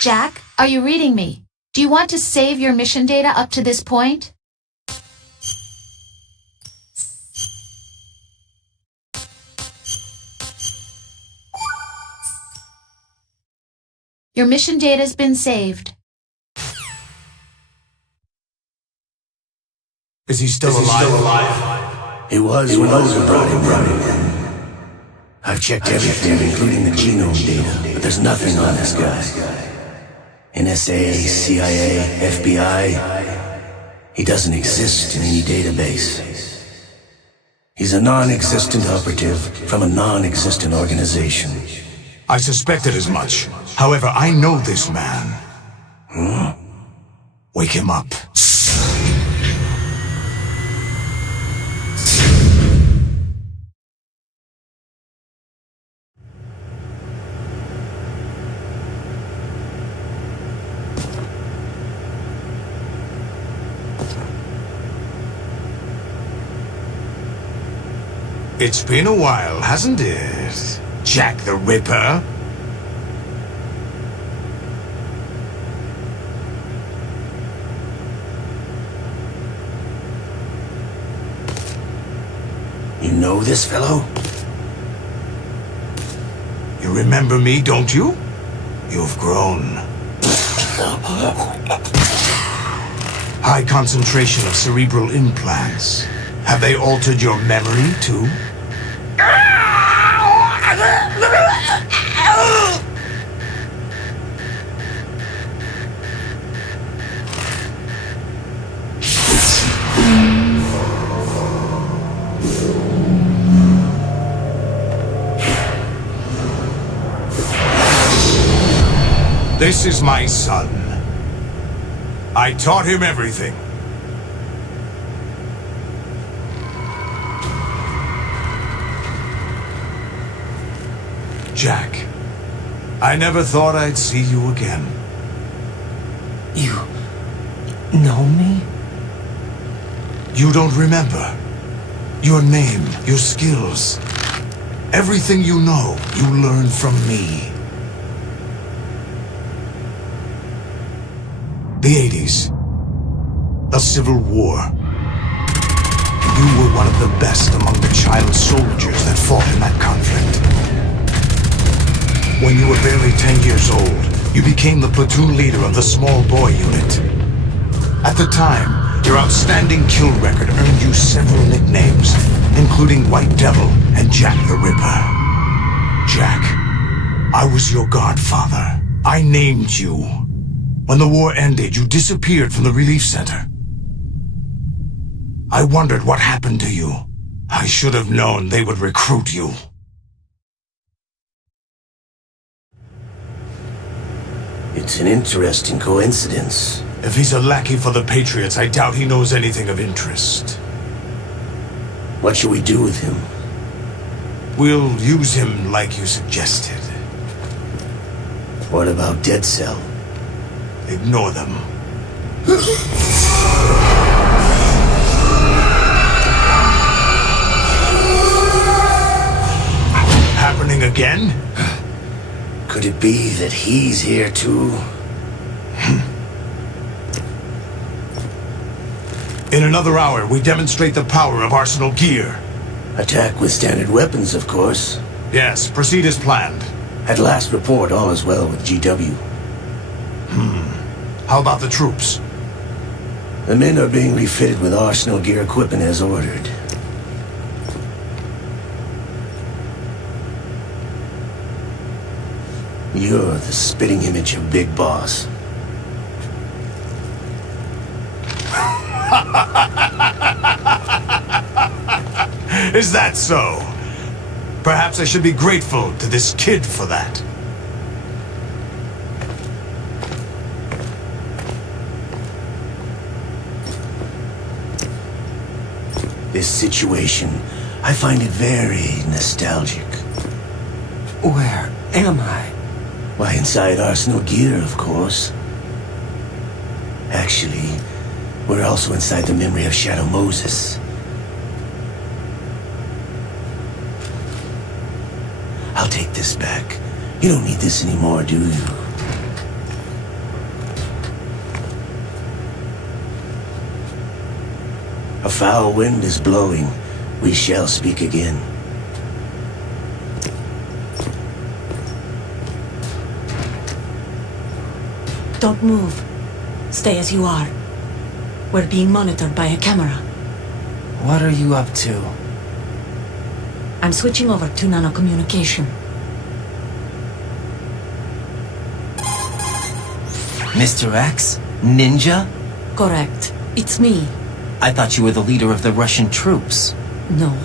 Jack, are you reading me? Do you want to save your mission data up to this point? Your mission data's been saved. Is he still alive? He was when Olga brought him in. I've checked everything, including the genome data, but there's nothing on this guy. NSA, CIA, FBI. He doesn't exist in any database. He's a non-existent operative from a non-existent organization. I suspected as much. However, I know this man. Wake him up. It's been a while, hasn't it? Jack the Ripper? You know this fellow? You remember me, don't you? You've grown. High concentration of cerebral implants. Have they altered your memory, too? This is my son. I taught him everything. Jack, I never thought I'd see you again. You know me? You don't remember. Your name, your skills. Everything you know, you learned from me. The 80s. The Civil War. You were one of the best among the child soldiers that fought in that conflict. When you were barely 10 years old, you became the platoon leader of the Small Boy Unit. At the time, your outstanding kill record earned you several nicknames, including White Devil and Jack the Ripper. Jack, I was your godfather. I named you. When the war ended, you disappeared from the relief center. I wondered what happened to you. I should have known they would recruit you. It's an interesting coincidence. If he's a lackey for the Patriots, I doubt he knows anything of interest. What should we do with him? We'll use him like you suggested. What about Dead Cell? Ignore them. Happening again? Could it be that he's here too? In another hour, we demonstrate the power of Arsenal gear. Attack with standard weapons, of course. Yes, proceed as planned. At last report, all is well with GW. How about the troops? The men are being refitted with Arsenal gear equipment as ordered. You're the spitting image of Big Boss. Is that so? Perhaps I should be grateful to this kid for that. This situation, I find it very nostalgic. Where am I? Why, inside Arsenal gear, of course. Actually, we're also inside the memory of Shadow Moses. I'll take this back. You don't need this anymore, do you? A foul wind is blowing. We shall speak again. Don't move. Stay as you are. We're being monitored by a camera. What are you up to? I'm switching over to nanocommunication. Mr. X? Ninja? Correct. It's me. I thought you were the leader of the Russian troops. No,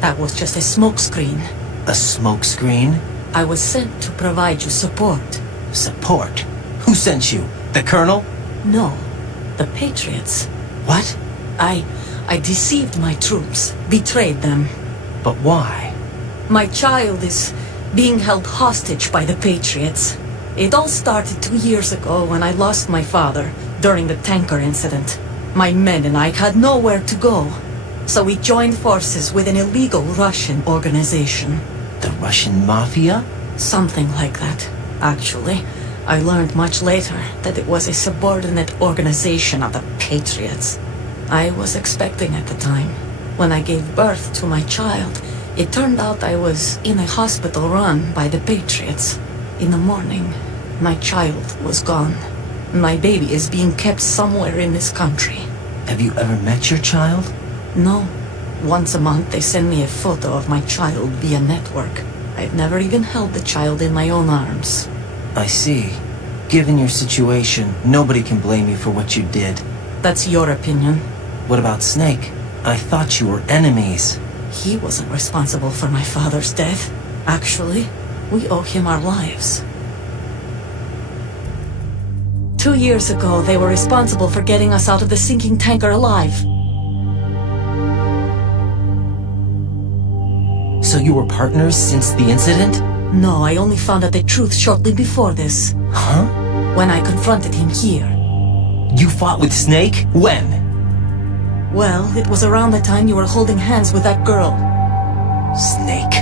that was just a smokescreen. A smokescreen? I was sent to provide you support. Support? Who sent you? The Colonel? No, the Patriots. What? I deceived my troops, betrayed them. But why? My child is being held hostage by the Patriots. It all started 2 years ago when I lost my father during the tanker incident. My men and I had nowhere to go, so we joined forces with an illegal Russian organization. The Russian Mafia? Something like that, actually. I learned much later that it was a subordinate organization of the Patriots. I was expecting at the time. When I gave birth to my child, it turned out I was in a hospital run by the Patriots. In the morning, my child was gone. My baby is being kept somewhere in this country. Have you ever met your child? No. Once a month they send me a photo of my child via network. I've never even held the child in my own arms. I see. Given your situation, nobody can blame you for what you did. That's your opinion. What about Snake? I thought you were enemies. He wasn't responsible for my father's death. Actually, we owe him our lives. 2 years ago, they were responsible for getting us out of the sinking tanker alive. So you were partners since the incident? No, I only found out the truth shortly before this. Huh? When I confronted him here. You fought with Snake? When? Well, it was around the time you were holding hands with that girl. Snake.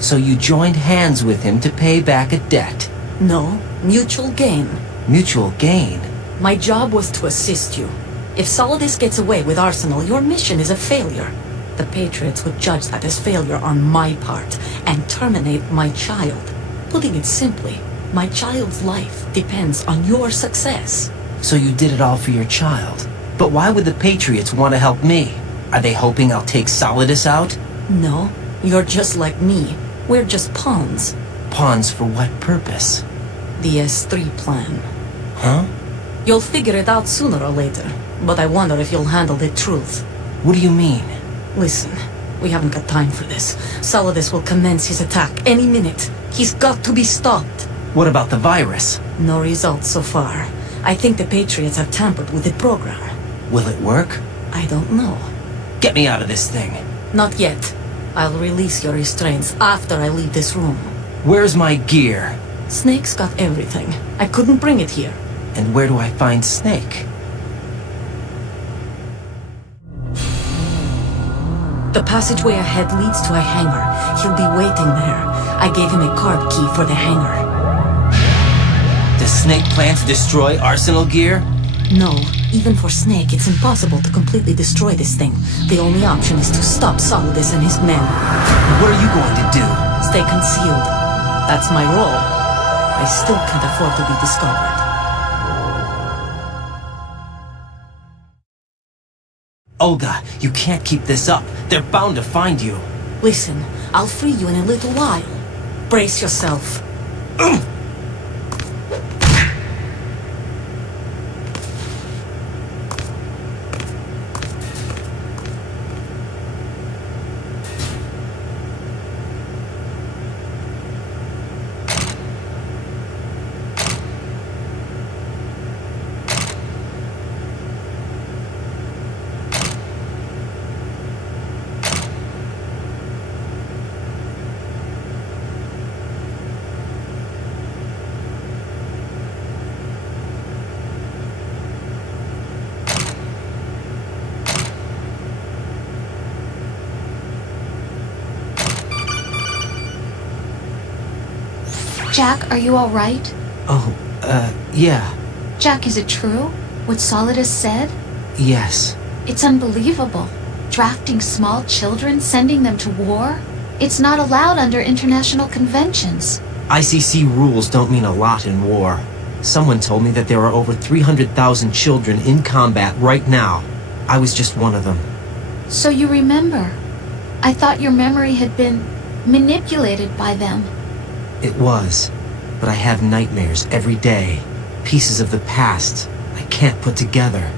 So you joined hands with him to pay back a debt. No, mutual gain. Mutual gain? My job was to assist you. If Solidus gets away with Arsenal, your mission is a failure. The Patriots would judge that as failure on my part and terminate my child. Putting it simply, my child's life depends on your success. So you did it all for your child. But why would the Patriots want to help me? Are they hoping I'll take Solidus out? No, you're just like me. We're just pawns. Pawns for what purpose? The S3 plan. Huh? You'll figure it out sooner or later, but I wonder if you'll handle the truth. What do you mean? Listen, we haven't got time for this. Solidus will commence his attack any minute. He's got to be stopped. What about the virus? No results so far. I think the Patriots have tampered with the program. Will it work? I don't know. Get me out of this thing. Not yet. I'll release your restraints after I leave this room. Where's my gear? Snake's got everything. I couldn't bring it here. And where do I find Snake? The passageway ahead leads to a hangar. He'll be waiting there. I gave him a card key for the hangar. Does Snake plan to destroy Arsenal gear? No, even for Snake, it's impossible to completely destroy this thing. The only option is to stop Solidus and his men. What are you going to do? Stay concealed. That's my role. I still can't afford to be discovered. Olga, you can't keep this up. They're bound to find you. Listen, I'll free you in a little while. Brace yourself. Jack, are you alright? Oh, yeah. Jack, is it true? What Solidus said? Yes. It's unbelievable. Drafting small children, sending them to war? It's not allowed under international conventions. ICC rules don't mean a lot in war. Someone told me that there are over 300,000 children in combat right now. I was just one of them. So you remember. I thought your memory had been manipulated by them. It was. But I have nightmares every day. Pieces of the past I can't put together.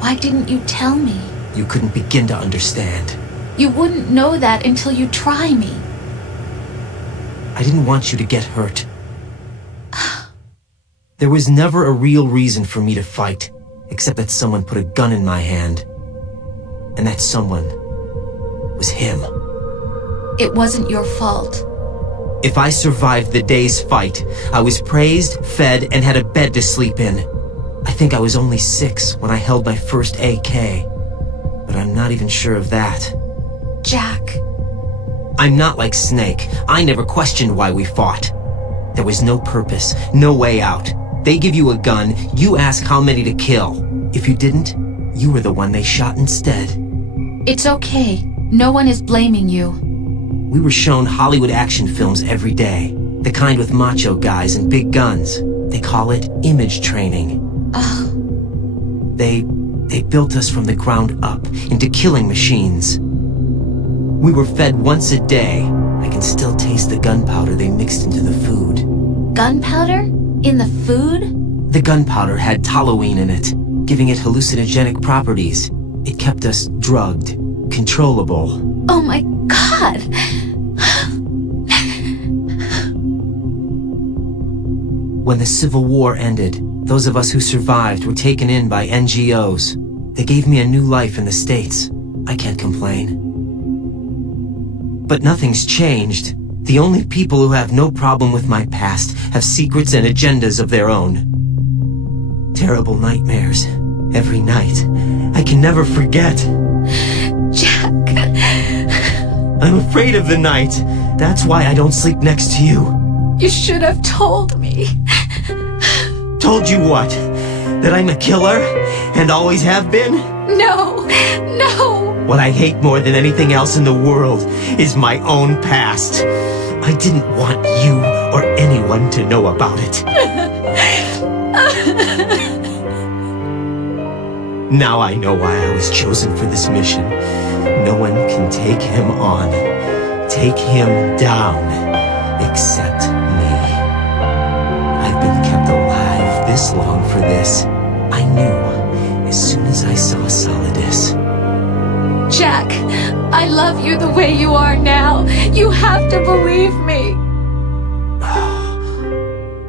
Why didn't you tell me? You couldn't begin to understand. You wouldn't know that until you try me. I didn't want you to get hurt. There was never a real reason for me to fight, except that someone put a gun in my hand. And that someone was him. It wasn't your fault. If I survived the day's fight, I was praised, fed, and had a bed to sleep in. I think I was only 6 when I held my first AK. But I'm not even sure of that. Jack. I'm not like Snake. I never questioned why we fought. There was no purpose, no way out. They give you a gun, you ask how many to kill. If you didn't, you were the one they shot instead. It's okay. No one is blaming you. We were shown Hollywood action films every day. The kind with macho guys and big guns. They call it image training. They built us from the ground up into killing machines. We were fed once a day. I can still taste the gunpowder they mixed into the food. Gunpowder? In the food? The gunpowder had toluene in it, giving it hallucinogenic properties. It kept us drugged, controllable. Oh my God! When the Civil War ended, those of us who survived were taken in by NGOs. They gave me a new life in the States. I can't complain. But nothing's changed. The only people who have no problem with my past have secrets and agendas of their own. Terrible nightmares. Every night. I can never forget. Jack! I'm afraid of the night. That's why I don't sleep next to you. You should have told me. Told you what? That I'm a killer? And always have been? No! No! What I hate more than anything else in the world is my own past. I didn't want you or anyone to know about it. Now I know why I was chosen for this mission. No one can take him on, take him down, except me. I've been kept alive this long for this. I knew as soon as I saw Solidus. Jack, I love you the way you are now. You have to believe me.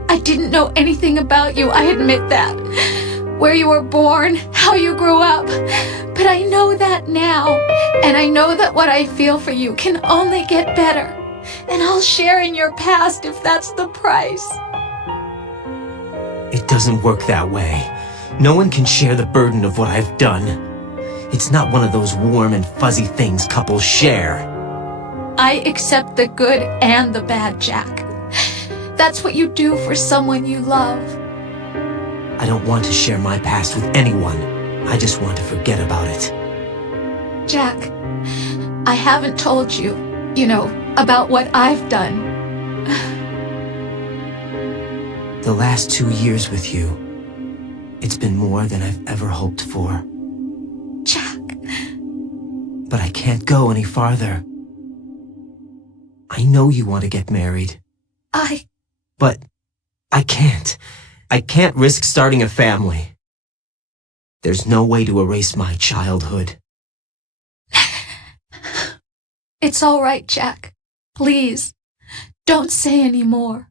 I didn't know anything about you, I admit that. Where you were born, how you grew up. But I know that now. And I know that what I feel for you can only get better. And I'll share in your past if that's the price. It doesn't work that way. No one can share the burden of what I've done. It's not one of those warm and fuzzy things couples share. I accept the good and the bad, Jack. That's what you do for someone you love. I don't want to share my past with anyone. I just want to forget about it. Jack, I haven't told you, about what I've done. The last 2 years with you, it's been more than I've ever hoped for. Jack. But I can't go any farther. I know you want to get married. But I can't. I can't risk starting a family. There's no way to erase my childhood. It's all right, Jack. Please, don't say any more.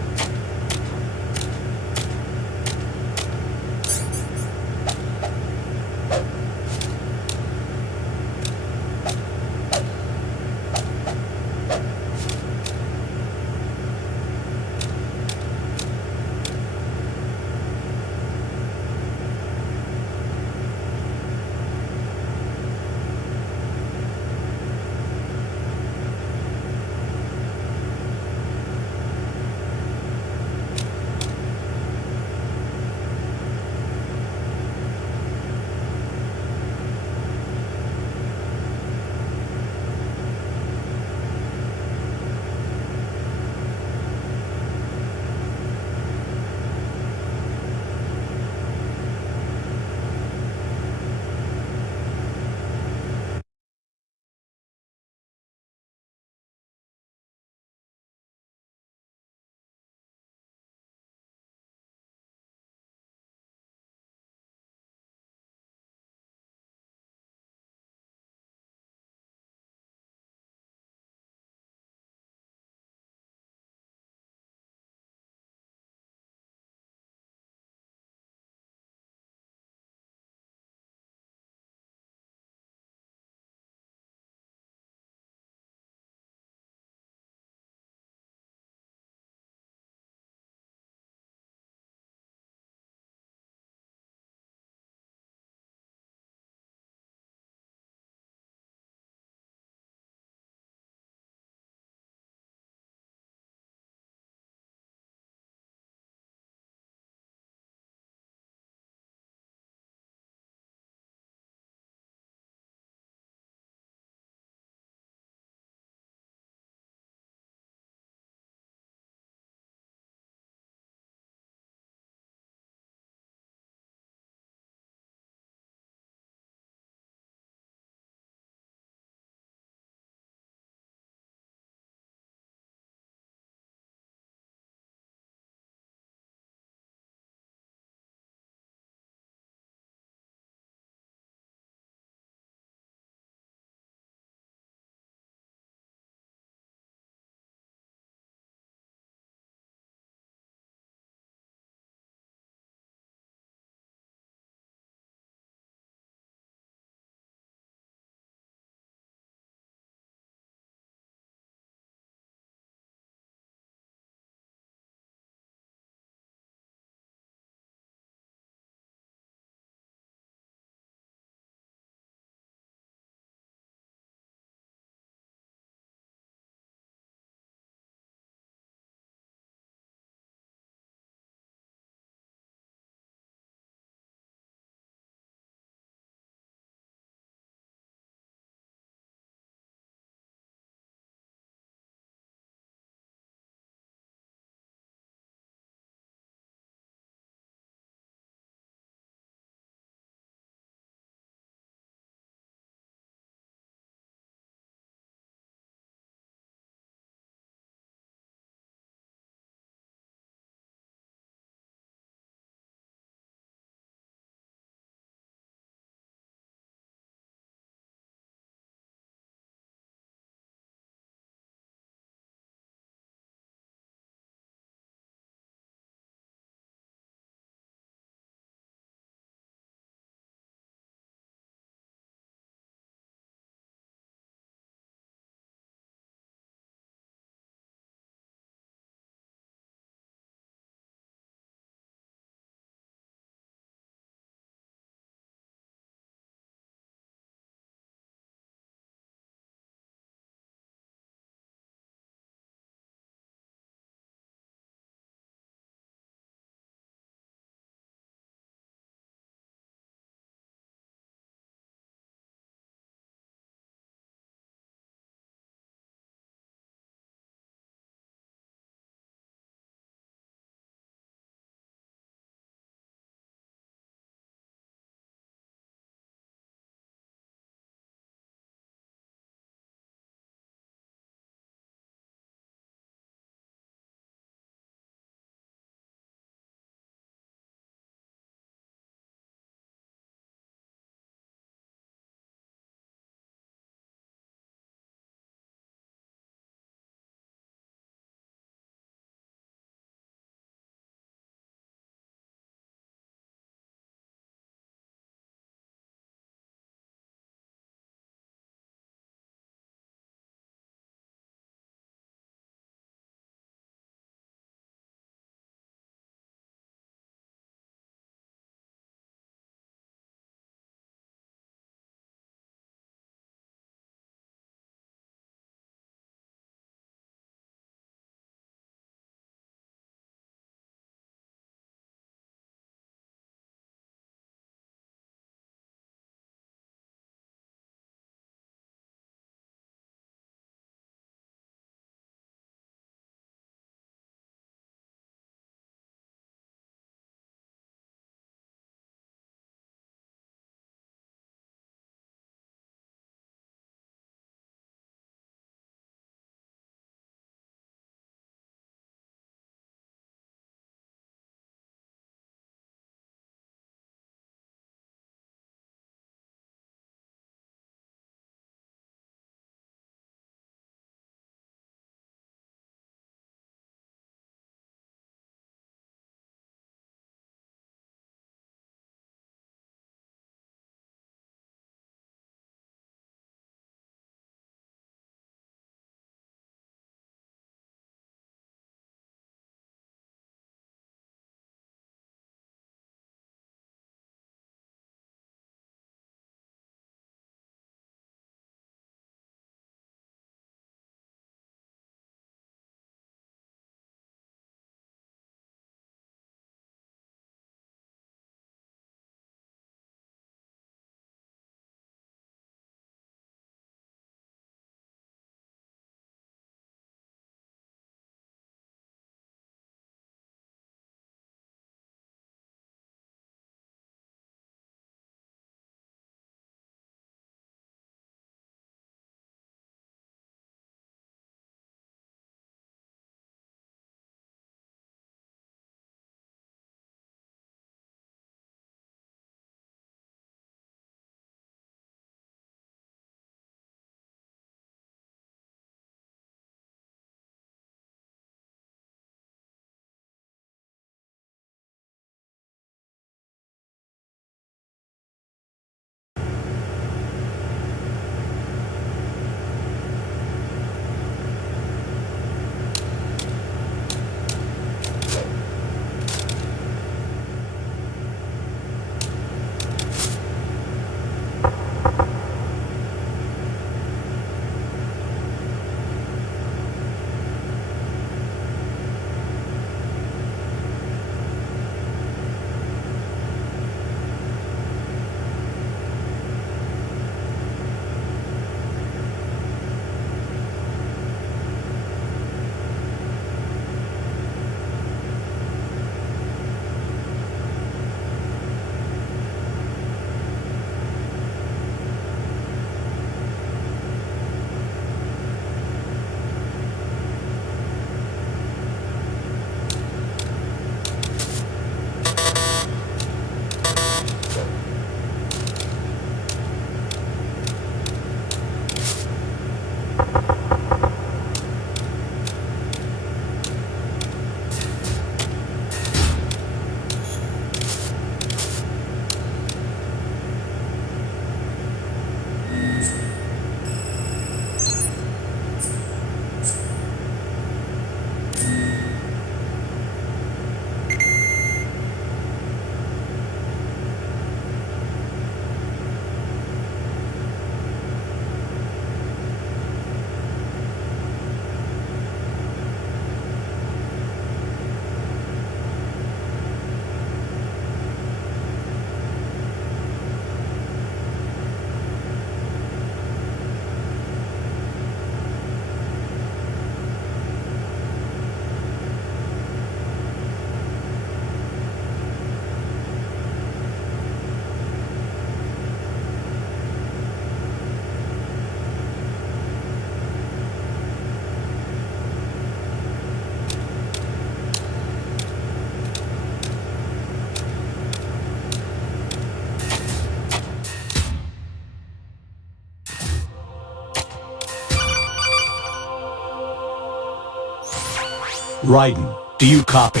Raiden, do you copy?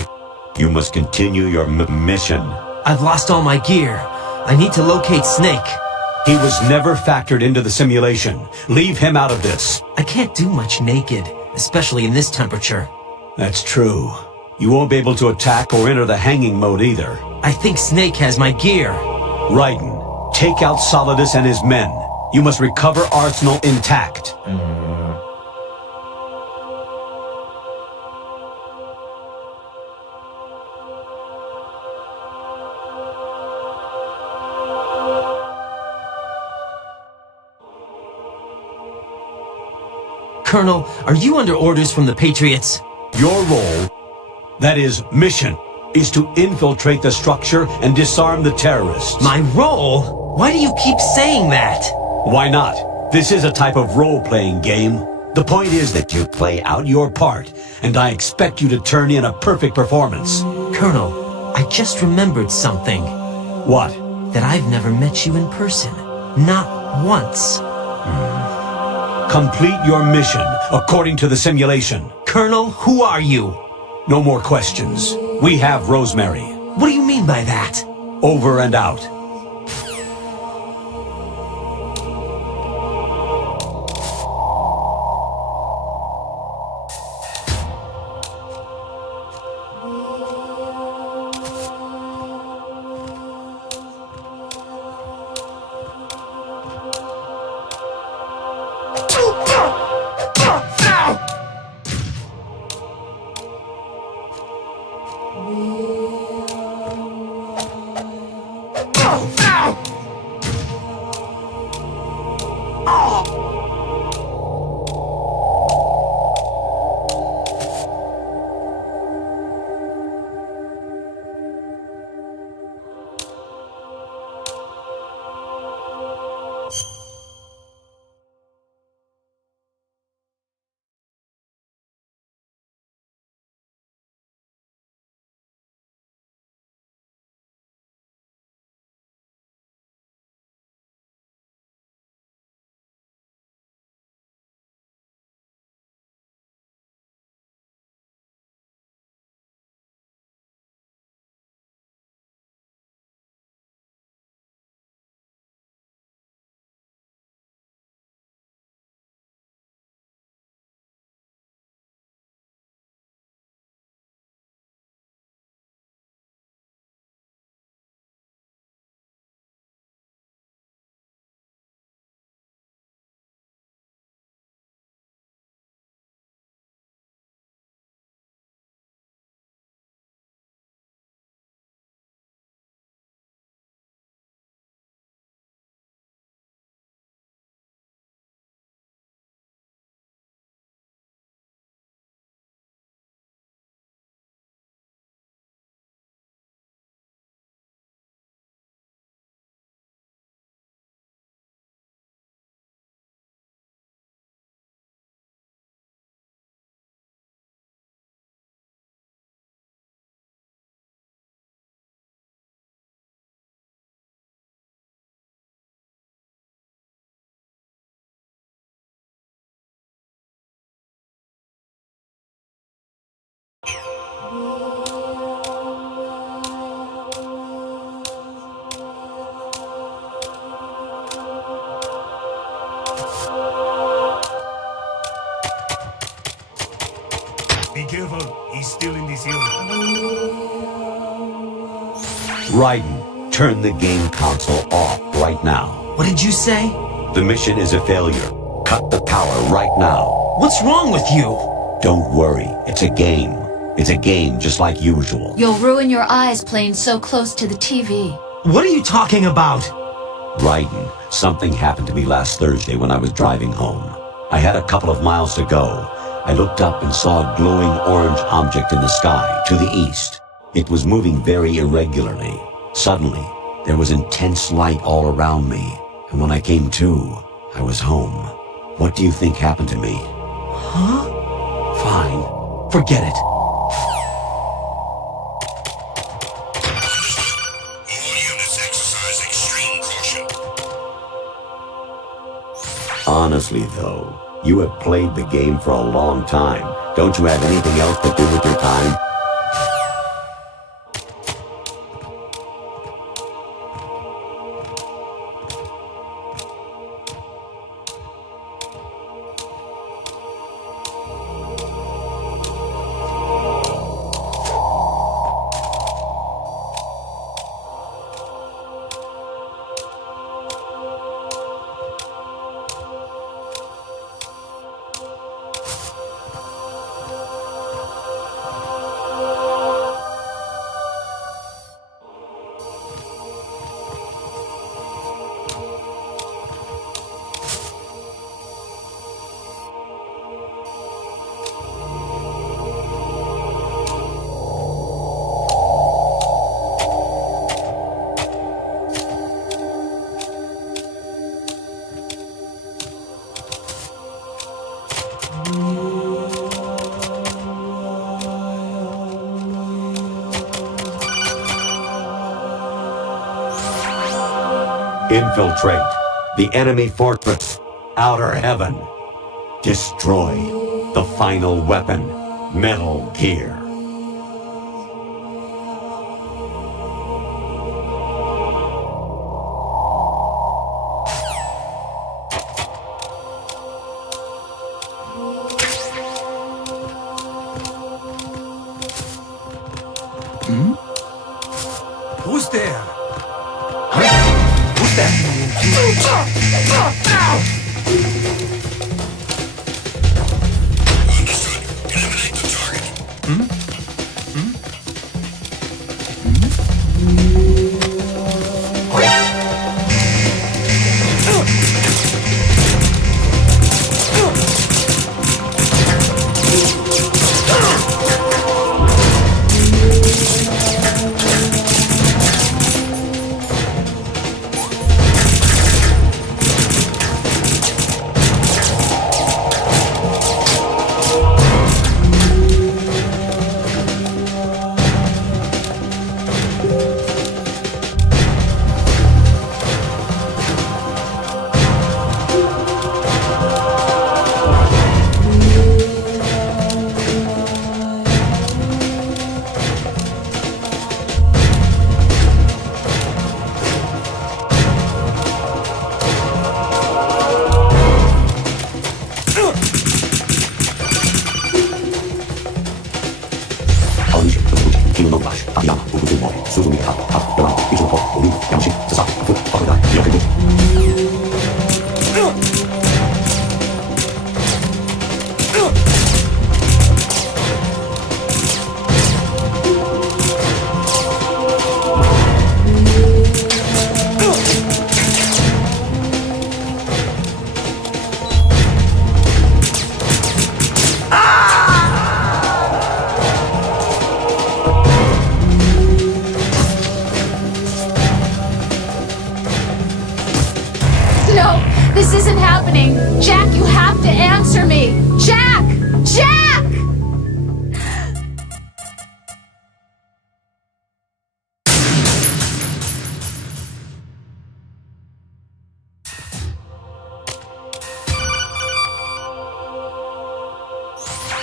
You must continue your mission. I've lost all my gear. I need to locate Snake. He was never factored into the simulation. Leave him out of this. I can't do much naked, especially in this temperature. That's true. You won't be able to attack or enter the hanging mode either. I think Snake has my gear. Raiden, take out Solidus and his men. You must recover Arsenal intact. Colonel, are you under orders from the Patriots? Your role, that is, mission, is to infiltrate the structure and disarm the terrorists. My role? Why do you keep saying that? Why not? This is a type of role-playing game. The point is that you play out your part, and I expect you to turn in a perfect performance. Colonel, I just remembered something. What? That I've never met you in person. Not once. Complete your mission, according to the simulation. Colonel, who are you? No more questions. We have Rosemary. What do you mean by that? Over and out. Be careful, he's still in this unit. Raiden, turn the game console off right now. What did you say? The mission is a failure. Cut the power right now. What's wrong with you? Don't worry, it's a game. It's a game just like usual. You'll ruin your eyes playing so close to the TV. What are you talking about? Raiden, something happened to me last Thursday when I was driving home. I had a couple of miles to go. I looked up and saw a glowing orange object in the sky to the east. It was moving very irregularly. Suddenly, there was intense light all around me, and when I came to, I was home. What do you think happened to me? Huh? Fine. Forget it. All units exercise extreme caution. Honestly, though, you have played the game for a long time. Don't you have anything else to do with your time? Infiltrate the enemy fortress, Outer Heaven. Destroy the final weapon, Metal Gear. Who's there? Who's that? Eliminate the target. No, this isn't happening. Jack, you have to answer me. Jack! Jack!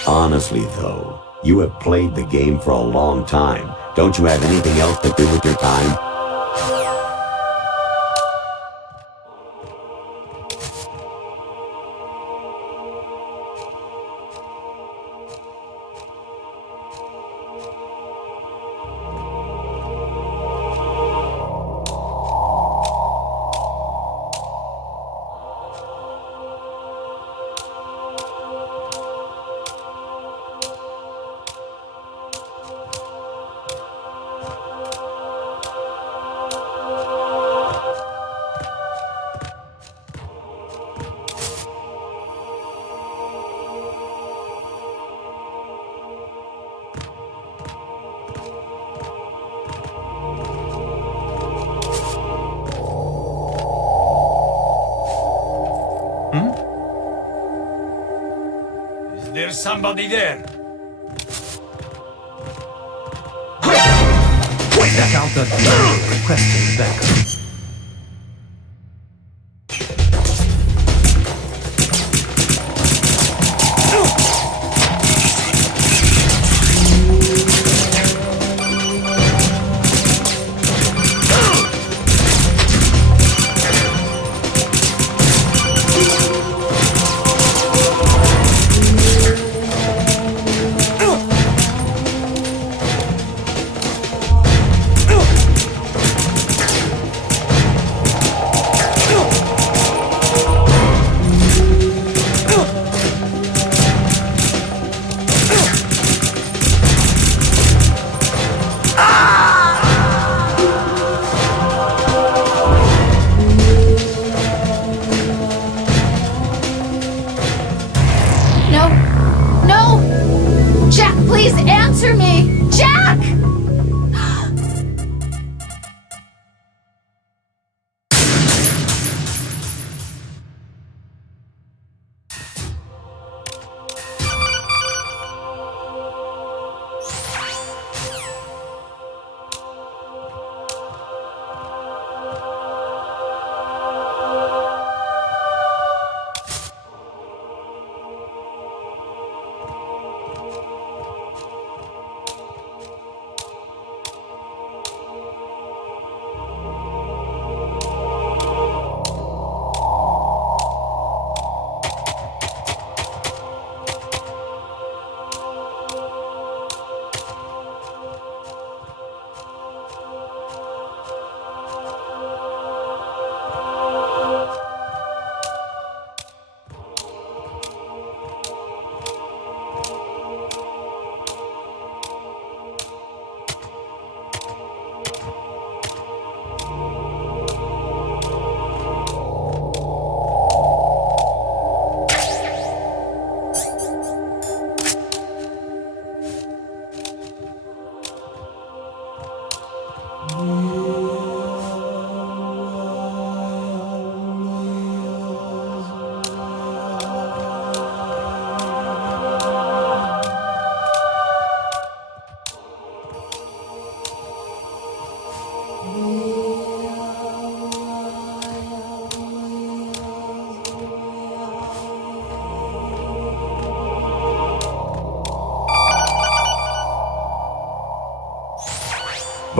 Honestly, though, you have played the game for a long time. Don't you have anything else to do with your time? There's somebody there. Delta requesting backup.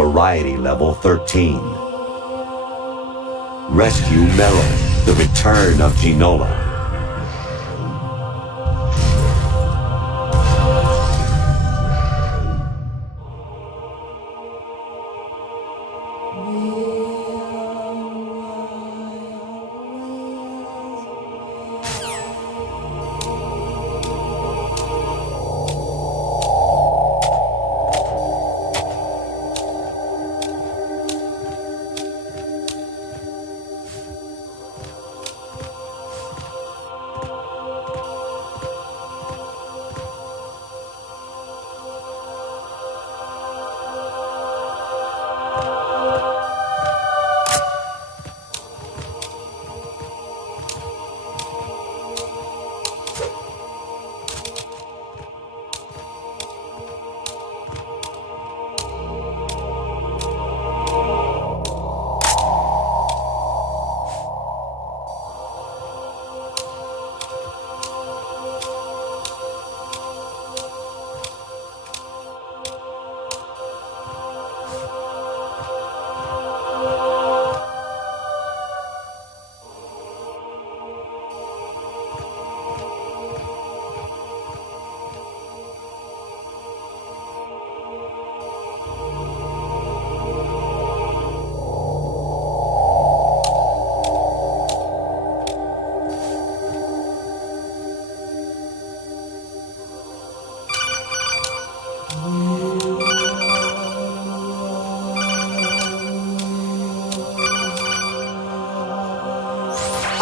Variety Level 13. Rescue Meryl, the return of Ginola.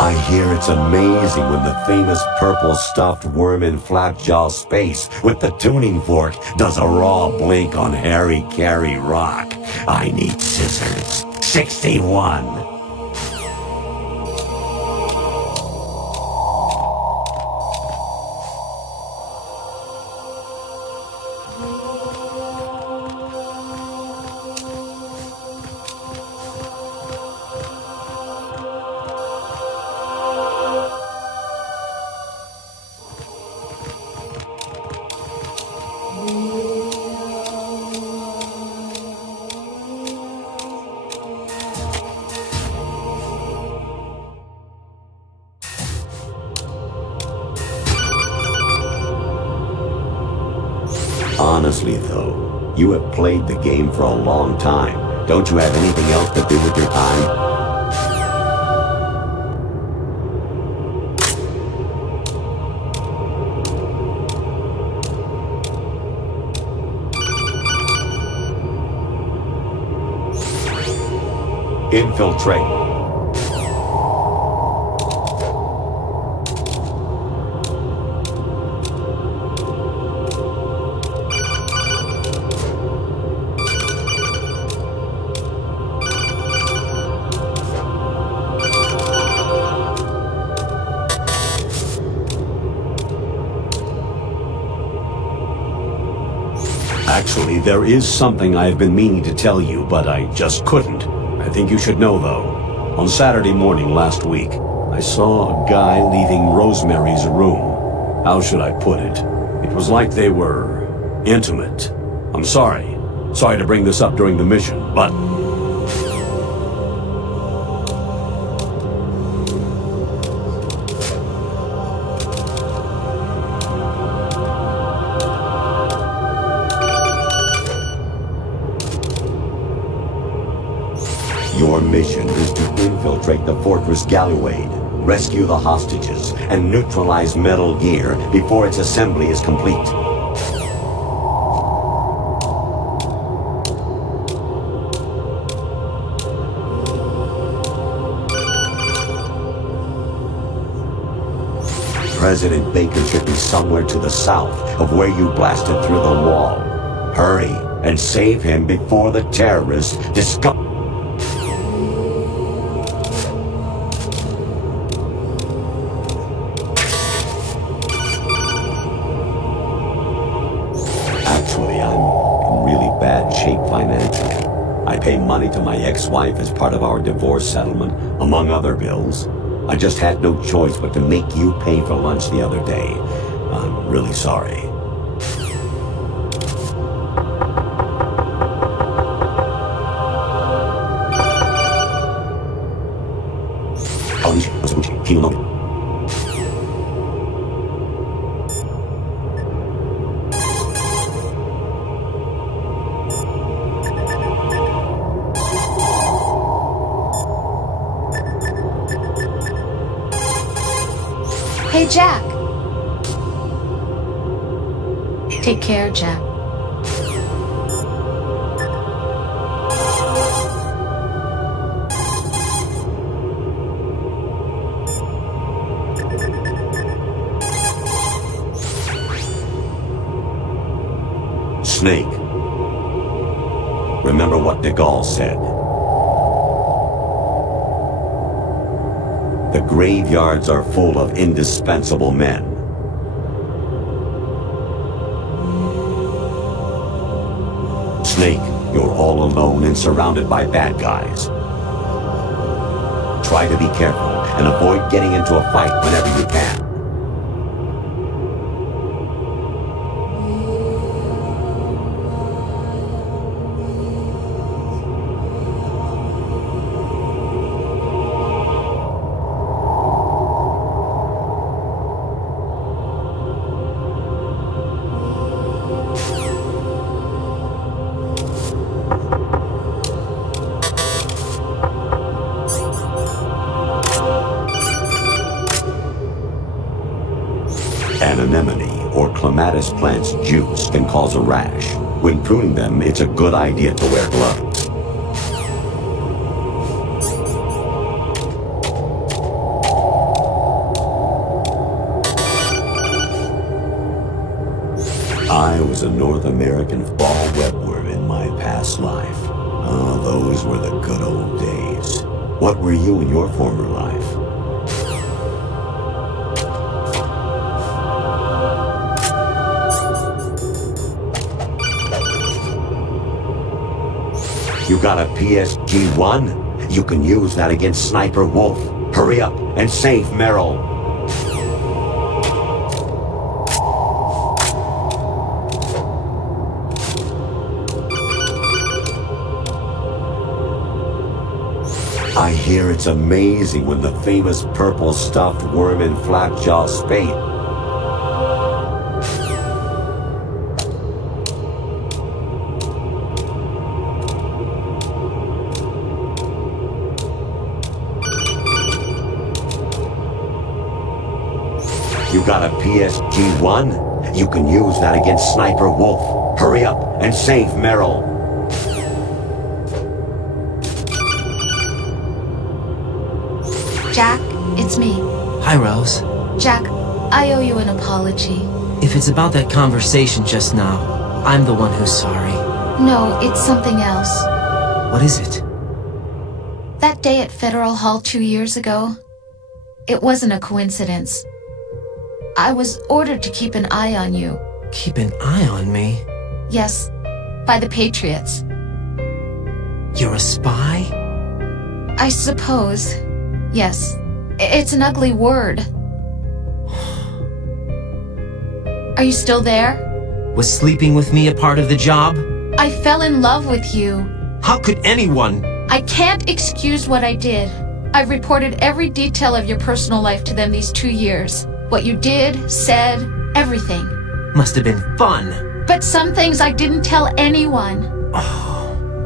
I hear it's amazing when the famous purple stuffed worm in Flapjaw Space with the tuning fork does a raw blink on Harry Carey Rock. I need scissors. 61. Honestly, though, you have played the game for a long time. Don't you have anything else to do with your time? Infiltrate. Actually, there is something I've been meaning to tell you, but I just couldn't. I think you should know, though. On Saturday morning last week, I saw a guy leaving Rosemary's room. How should I put it? It was like they were intimate. I'm sorry. Sorry to bring this up during the mission, but... Your mission is to infiltrate the Fortress Gallowade, rescue the hostages, and neutralize Metal Gear before its assembly is complete. President Bacon should be somewhere to the south of where you blasted through the wall. Hurry and save him before the terrorists discover... Actually, I'm in really bad shape financially. I pay money to my ex-wife as part of our divorce settlement, among other bills. I just had no choice but to make you pay for lunch the other day. I'm really sorry. Kilo. Hey, Jack. Take care, Jack. Snake. Remember what de Gaulle said. The graveyards are full of indispensable men. Snake, you're all alone and surrounded by bad guys. Try to be careful and avoid getting into a fight whenever you can. An anemone or clematis plant's juice can cause a rash. When pruning them, it's a good idea to wear gloves. I was a North American fall webworm in my past life. Oh, those were the good old days. What were you in your former life? You got a PSG-1? You can use that against Sniper Wolf. Hurry up and save Meryl. I hear it's amazing when the famous purple stuffed worm in Flapjaw Spate. You got a PSG-1? You can use that against Sniper Wolf. Hurry up and save Meryl. Jack, it's me. Hi, Rose. Jack, I owe you an apology. If it's about that conversation just now, I'm the one who's sorry. No, it's something else. What is it? That day at Federal Hall 2 years ago, it wasn't a coincidence. I was ordered to keep an eye on you. Keep an eye on me? Yes, by the Patriots. You're a spy? I suppose. Yes. It's an ugly word. Are you still there? Was sleeping with me a part of the job? I fell in love with you. How could anyone? I can't excuse what I did. I've reported every detail of your personal life to them these 2 years. What you did, said, everything. Must have been fun. But some things I didn't tell anyone.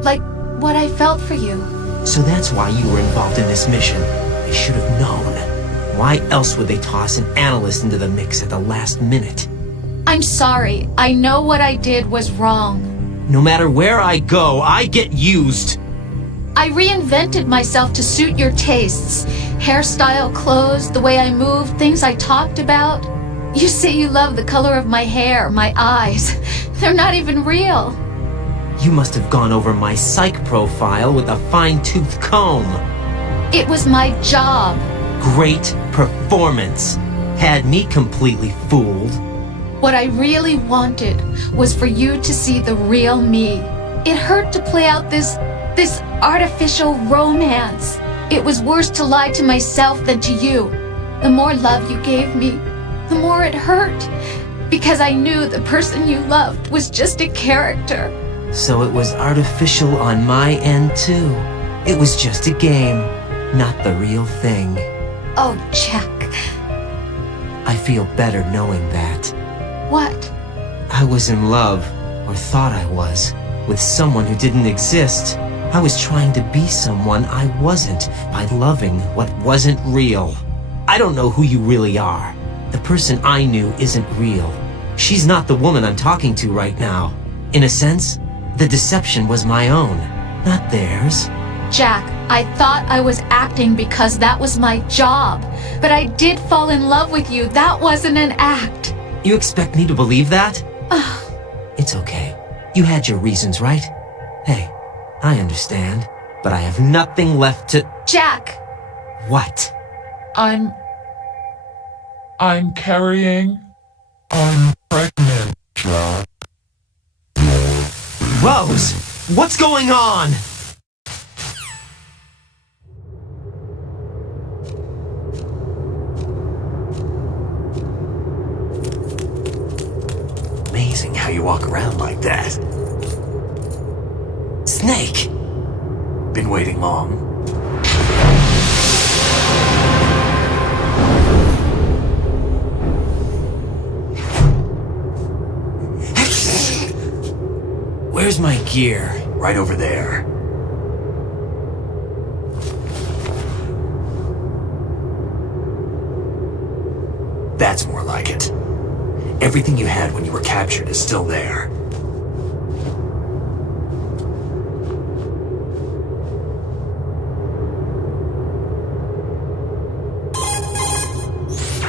Like what I felt for you. So that's why you were involved in this mission. I should have known. Why else would they toss an analyst into the mix at the last minute? I'm sorry. I know what I did was wrong. No matter where I go, I get used. I reinvented myself to suit your tastes. Hairstyle, clothes, the way I moved, things I talked about. You say you love the color of my hair, my eyes. They're not even real. You must have gone over my psych profile with a fine-tooth comb. It was my job. Great performance. Had me completely fooled. What I really wanted was for you to see the real me. It hurt to play out this artificial romance. It was worse to lie to myself than to you. The more love you gave me, the more it hurt. Because I knew the person you loved was just a character. So it was artificial on my end too. It was just a game, not the real thing. Oh, Jack. I feel better knowing that. What? I was in love, or thought I was, with someone who didn't exist. I was trying to be someone I wasn't by loving what wasn't real. I don't know who you really are. The person I knew isn't real. She's not the woman I'm talking to right now. In a sense, the deception was my own, not theirs. Jack, I thought I was acting because that was my job. But I did fall in love with you. That wasn't an act. You expect me to believe that? It's okay. You had your reasons, right? Hey, I understand. But I have nothing left to... Jack! What? I'm carrying. I'm pregnant, Jack. Rose! What's going on? Amazing how you walk around like that. Snake! Been waiting long? Where's my gear? Right over there. That's more like it. Everything you had when you were captured is still there.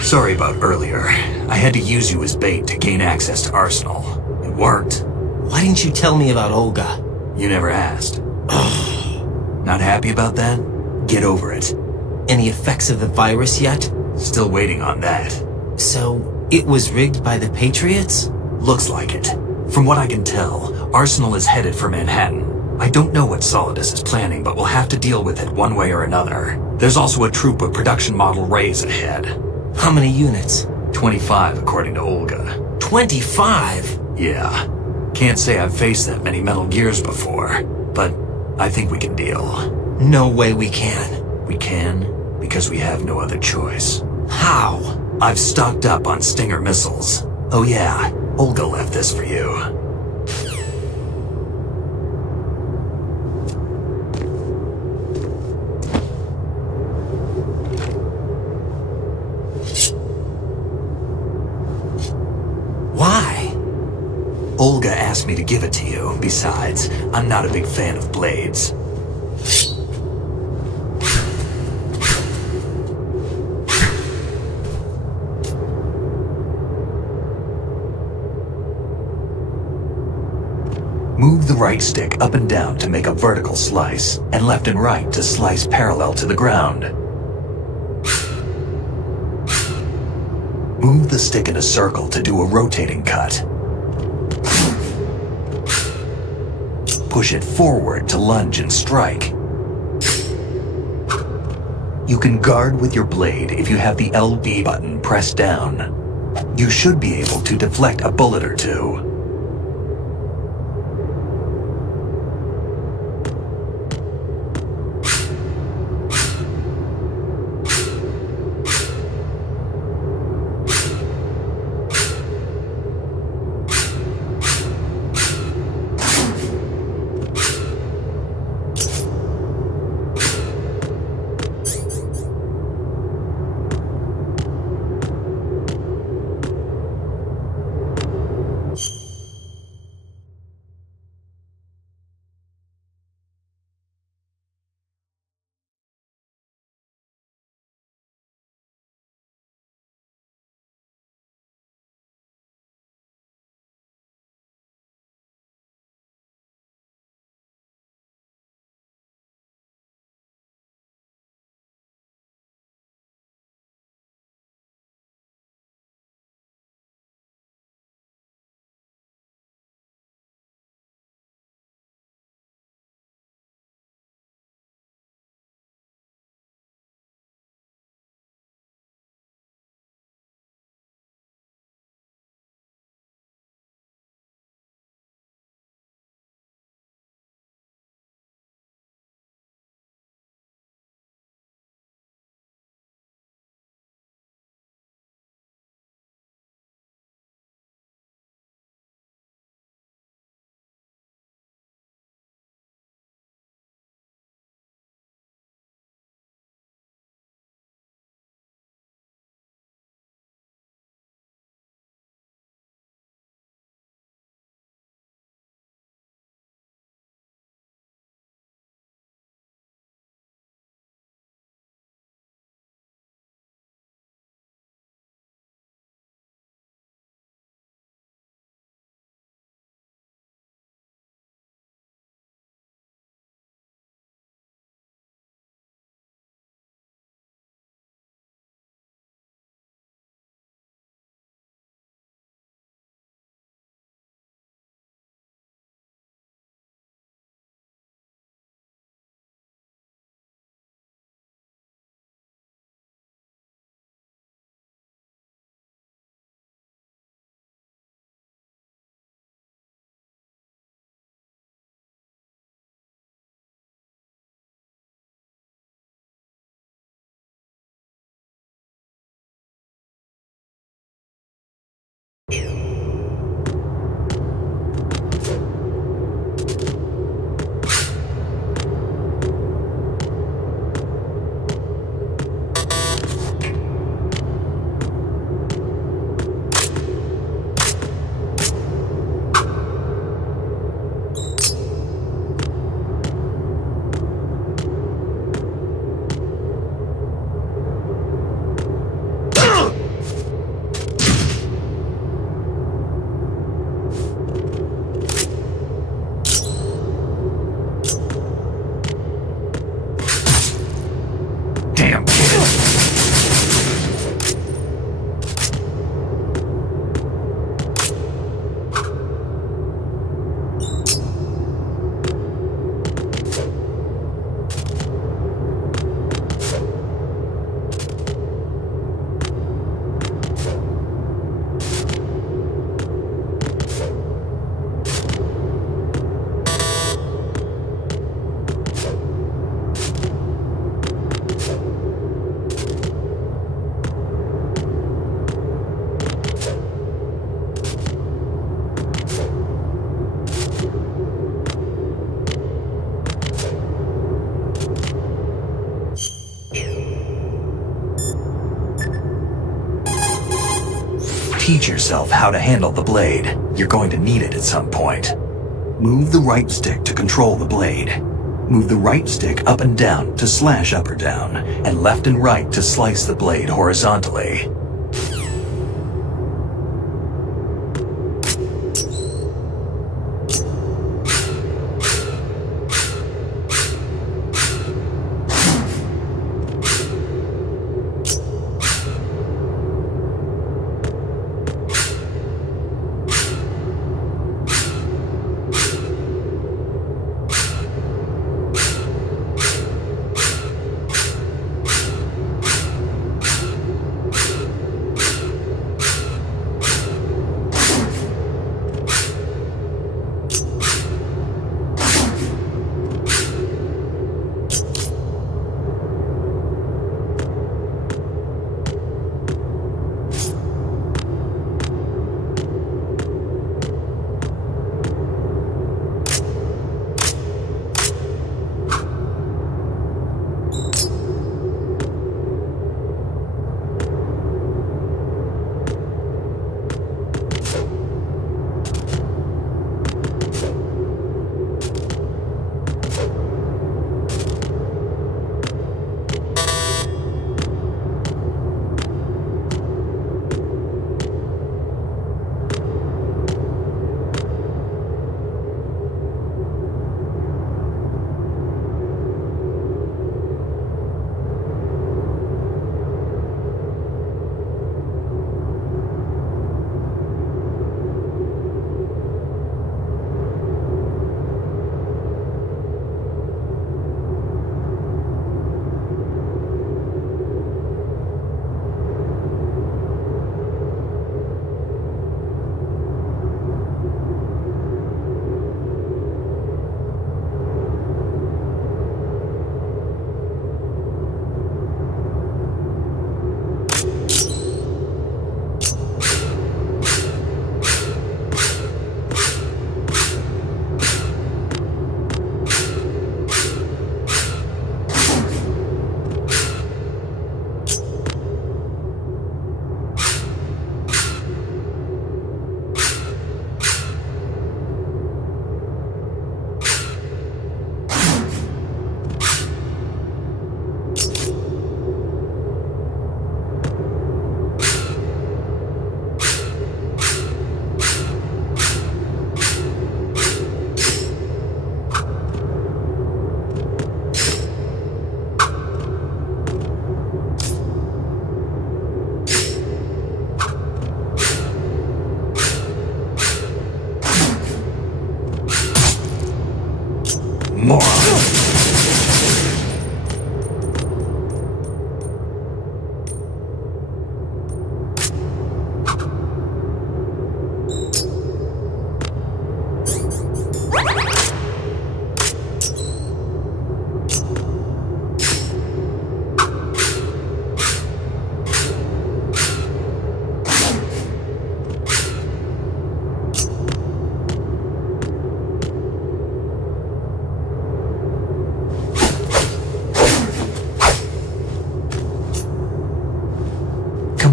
Sorry about earlier. I had to use you as bait to gain access to Arsenal. It worked. Why didn't you tell me about Olga? You never asked. Not happy about that? Get over it. Any effects of the virus yet? Still waiting on that. So, it was rigged by the Patriots? Looks like it. From what I can tell, Arsenal is headed for Manhattan. I don't know what Solidus is planning, but we'll have to deal with it one way or another. There's also a troop of production model Rays ahead. How many units? 25, according to Olga. 25? Yeah. Can't say I've faced that many Metal Gears before, but I think we can deal. No way we can. We can, because we have no other choice. How? I've stocked up on Stinger missiles. Oh yeah, Olga left this for you. Why? Olga asked me to give it to you. Besides, I'm not a big fan of blades. Move the right stick up and down to make a vertical slice, and left and right to slice parallel to the ground. Move the stick in a circle to do a rotating cut. Push it forward to lunge and strike. You can guard with your blade if you have the LB button pressed down. You should be able to deflect a bullet or two. teach yourself how to handle the blade. You're going to need it at some point. Move the right stick to control the blade. Move the right stick up and down to slash up or down, and left and right to slice the blade horizontally.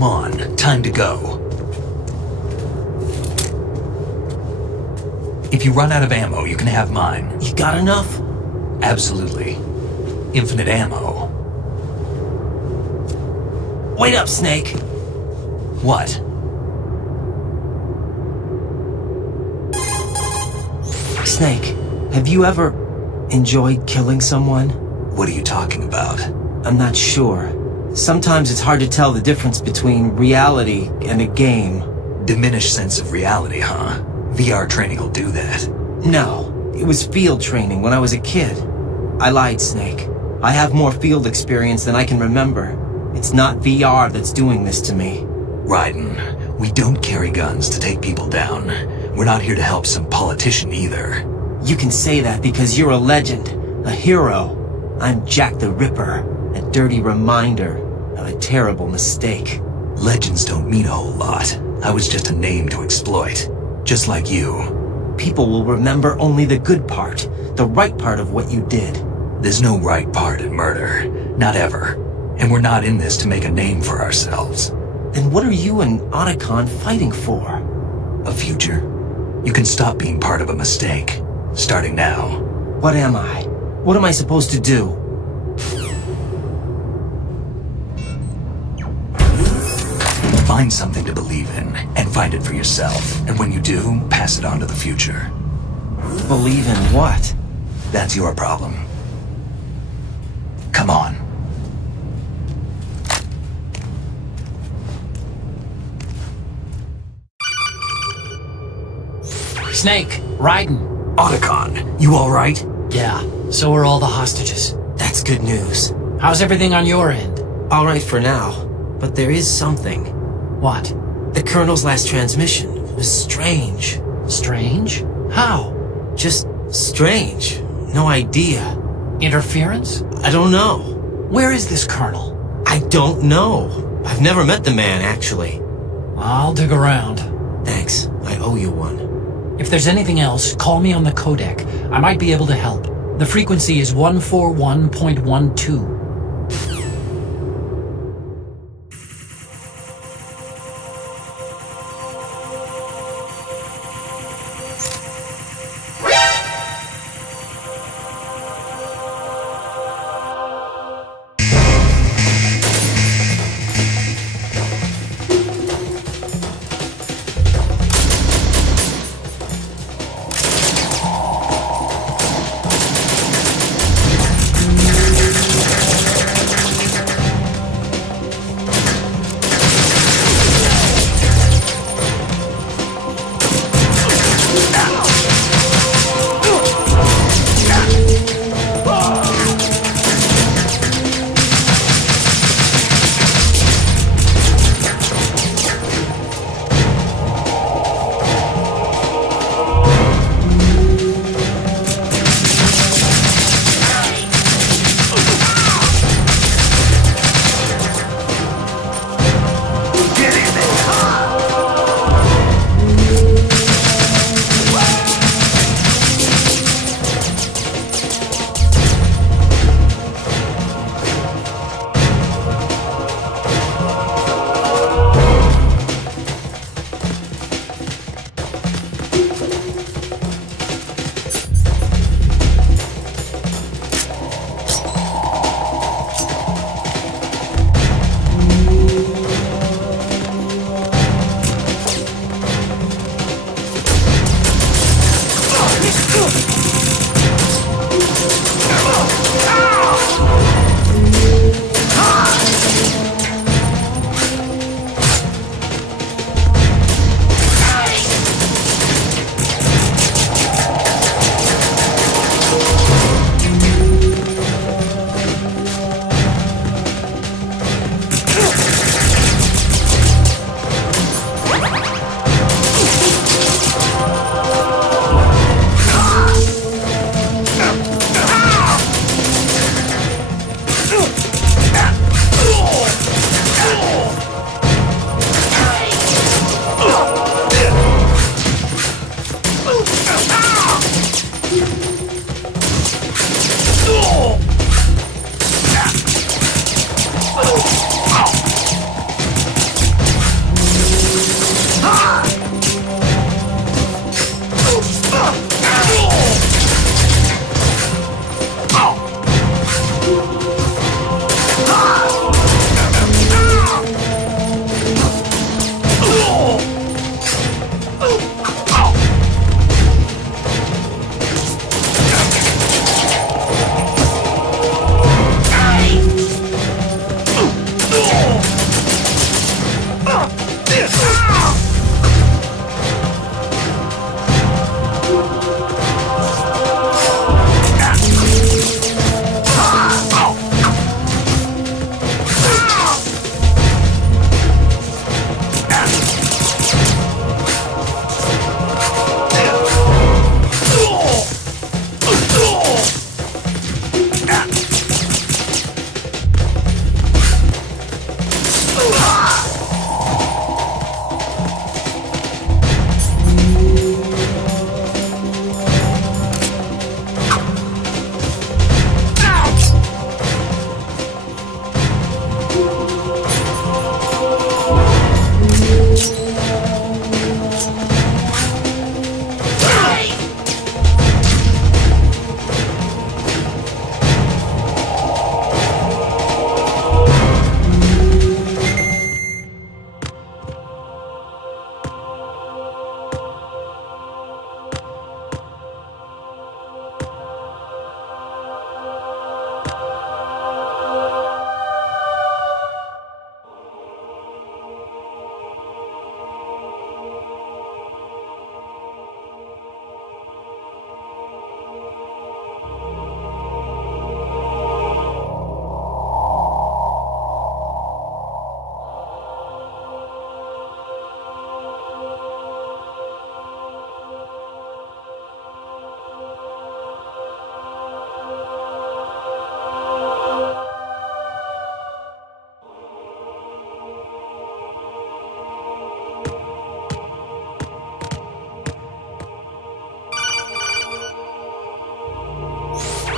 Come on, time to go. If you run out of ammo, you can have mine. You got enough? Absolutely. Infinite ammo. Wait up, Snake. What? Snake, have you ever enjoyed killing someone? What are you talking about? I'm not sure. Sometimes it's hard to tell the difference between reality and a game. Diminished sense of reality, huh? VR training will do that. No, it was field training when I was a kid. I lied, Snake. I have more field experience than I can remember. It's not VR that's doing this to me. Raiden, we don't carry guns to take people down. We're not here to help some politician either. You can say that because you're a legend, a hero. I'm Jack the Ripper, a dirty reminder of a terrible mistake. Legends don't mean a whole lot. I was just a name to exploit. Just like you. People will remember only the good part, the right part of what you did. There's no right part in murder. Not ever. And we're not in this to make a name for ourselves. Then what are you and Otacon fighting for? A future. You can stop being part of a mistake. Starting now. What am I? What am I supposed to do? Find something to believe in, and find it for yourself. And when you do, pass it on to the future. Believe in what? That's your problem. Come on. Snake, Raiden. Otacon, you alright? Yeah, so are all the hostages. That's good news. How's everything on your end? All right for now, but there is something. What? The Colonel's last transmission was strange. Strange? How? Just strange. No idea. Interference? I don't know. Where is this Colonel? I don't know. I've never met the man, actually. I'll dig around. Thanks. I owe you one. If there's anything else, call me on the codec. I might be able to help. The frequency is 141.12.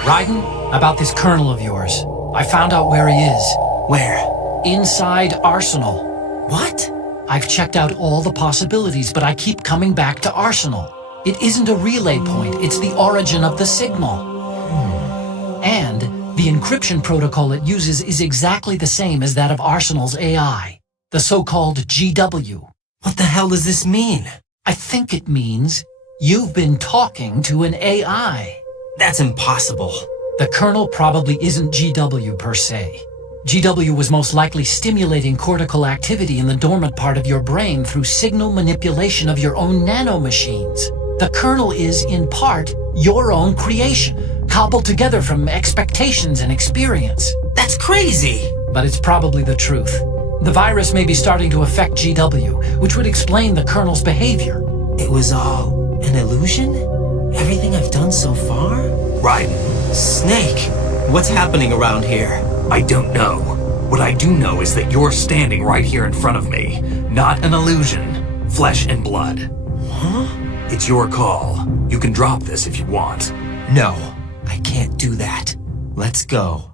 Raiden, about this colonel of yours. I found out where he is. Where? Inside Arsenal. What? I've checked out all the possibilities, but I keep coming back to Arsenal. It isn't a relay point, it's the origin of the signal. And the encryption protocol it uses is exactly the same as that of Arsenal's AI, the so-called GW. What the hell does this mean? I think it means you've been talking to an AI. That's impossible. The kernel probably isn't GW per se. GW was most likely stimulating cortical activity in the dormant part of your brain through signal manipulation of your own nanomachines. The kernel is, in part, your own creation, cobbled together from expectations and experience. That's crazy! But it's probably the truth. The virus may be starting to affect GW, which would explain the kernel's behavior. It was all an illusion? Everything I've done so far? Raiden, Snake, what's happening around here? I don't know. What I do know is that you're standing right here in front of me. Not an illusion. Flesh and blood. Huh? It's your call. You can drop this if you want. No, I can't do that. Let's go.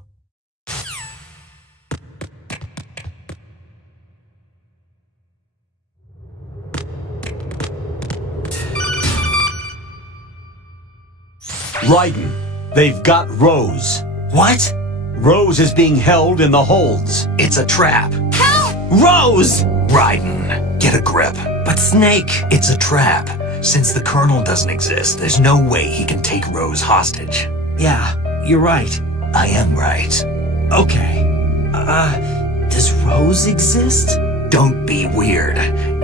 Raiden, they've got Rose. What? Rose is being held in the holds. It's a trap. Rose! Raiden, get a grip. But Snake... It's a trap. Since the Colonel doesn't exist, there's no way he can take Rose hostage. Yeah, you're right. I am right. Okay. Does Rose exist? Don't be weird.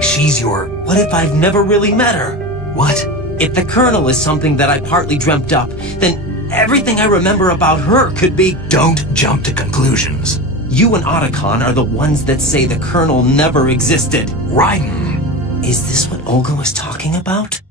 She's your... What if I've never really met her? What? If the Colonel is something that I partly dreamt up, then everything I remember about her could be... Don't jump to conclusions. You and Otacon are the ones that say the Colonel never existed. Raiden! Is this what Olga was talking about?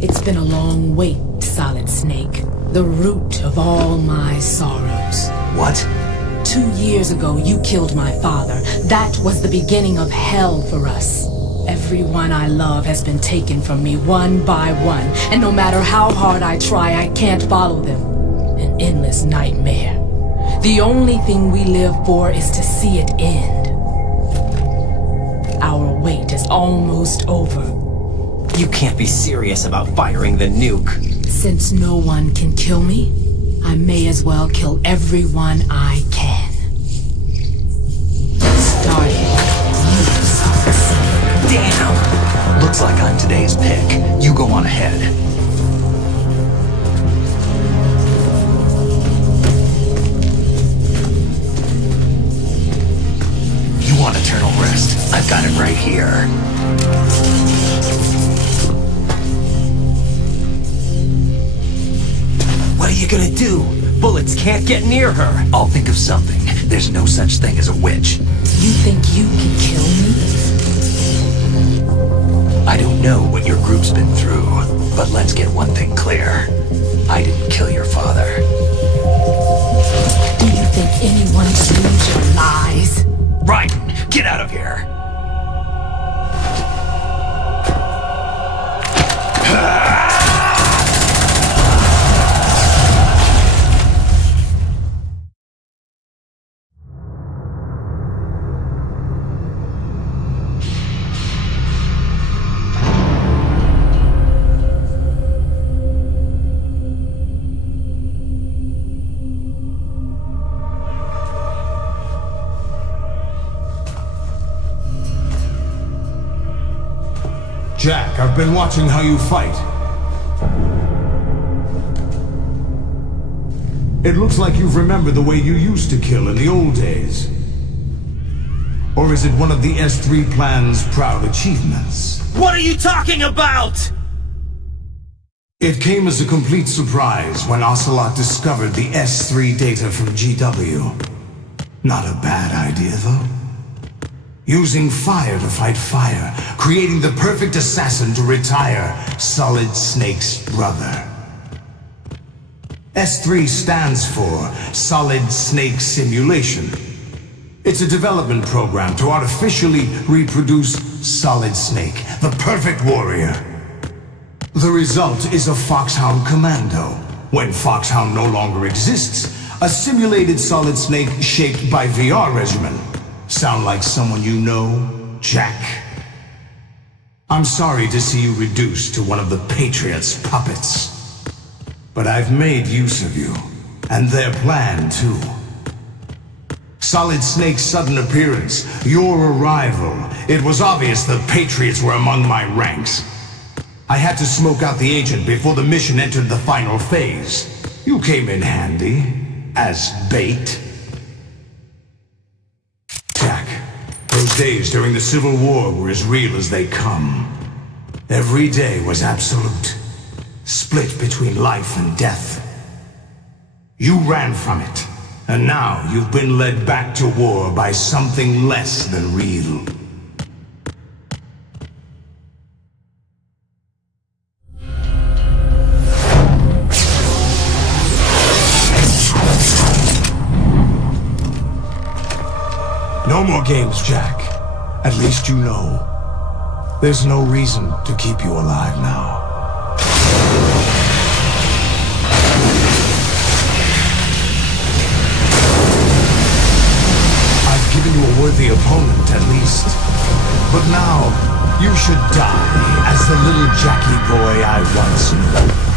It's been a long wait, Solid Snake. The root of all my sorrows. What? 2 years ago, you killed my father. That was the beginning of hell for us. Everyone I love has been taken from me one by one, and no matter how hard I try, I can't follow them. An endless nightmare. The only thing we live for is to see it end. Our wait is almost over. You can't be serious about firing the nuke. Since no one can kill me, I may as well kill everyone I can. Starting with you, Solid Snake. Damn! Looks like I'm today's pick. You go on ahead. You want eternal rest? I've got it right here. What are you gonna do? Bullets can't get near her. I'll think of something. There's no such thing as a witch. You think you can kill me? I don't know what your group's been through, but let's get one thing clear. I didn't kill your father. Do you think anyone believes your lies? Raiden, get out of here! Jack, I've been watching how you fight. It looks like you've remembered the way you used to kill in the old days. Or is it one of the S3 plan's proud achievements? What are you talking about? It came as a complete surprise when Ocelot discovered the S3 data from GW. Not a bad idea, though. Using fire to fight fire, creating the perfect assassin to retire Solid Snake's brother. S3 stands for Solid Snake Simulation. It's a development program to artificially reproduce Solid Snake, the perfect warrior. The result is a Foxhound Commando. When Foxhound no longer exists, a simulated Solid Snake shaped by VR regimen. Sound like someone you know, Jack? I'm sorry to see you reduced to one of the Patriots' puppets. But I've made use of you, and their plan too. Solid Snake's sudden appearance, your arrival, it was obvious the Patriots were among my ranks. I had to smoke out the agent before the mission entered the final phase. You came in handy, as bait. Those days during the Civil War were as real as they come. Every day was absolute, split between life and death. You ran from it, and now you've been led back to war by something less than real. No more games, Jack. At least you know. There's no reason to keep you alive now. I've given you a worthy opponent, at least. But now, you should die as the little Jackie boy I once knew.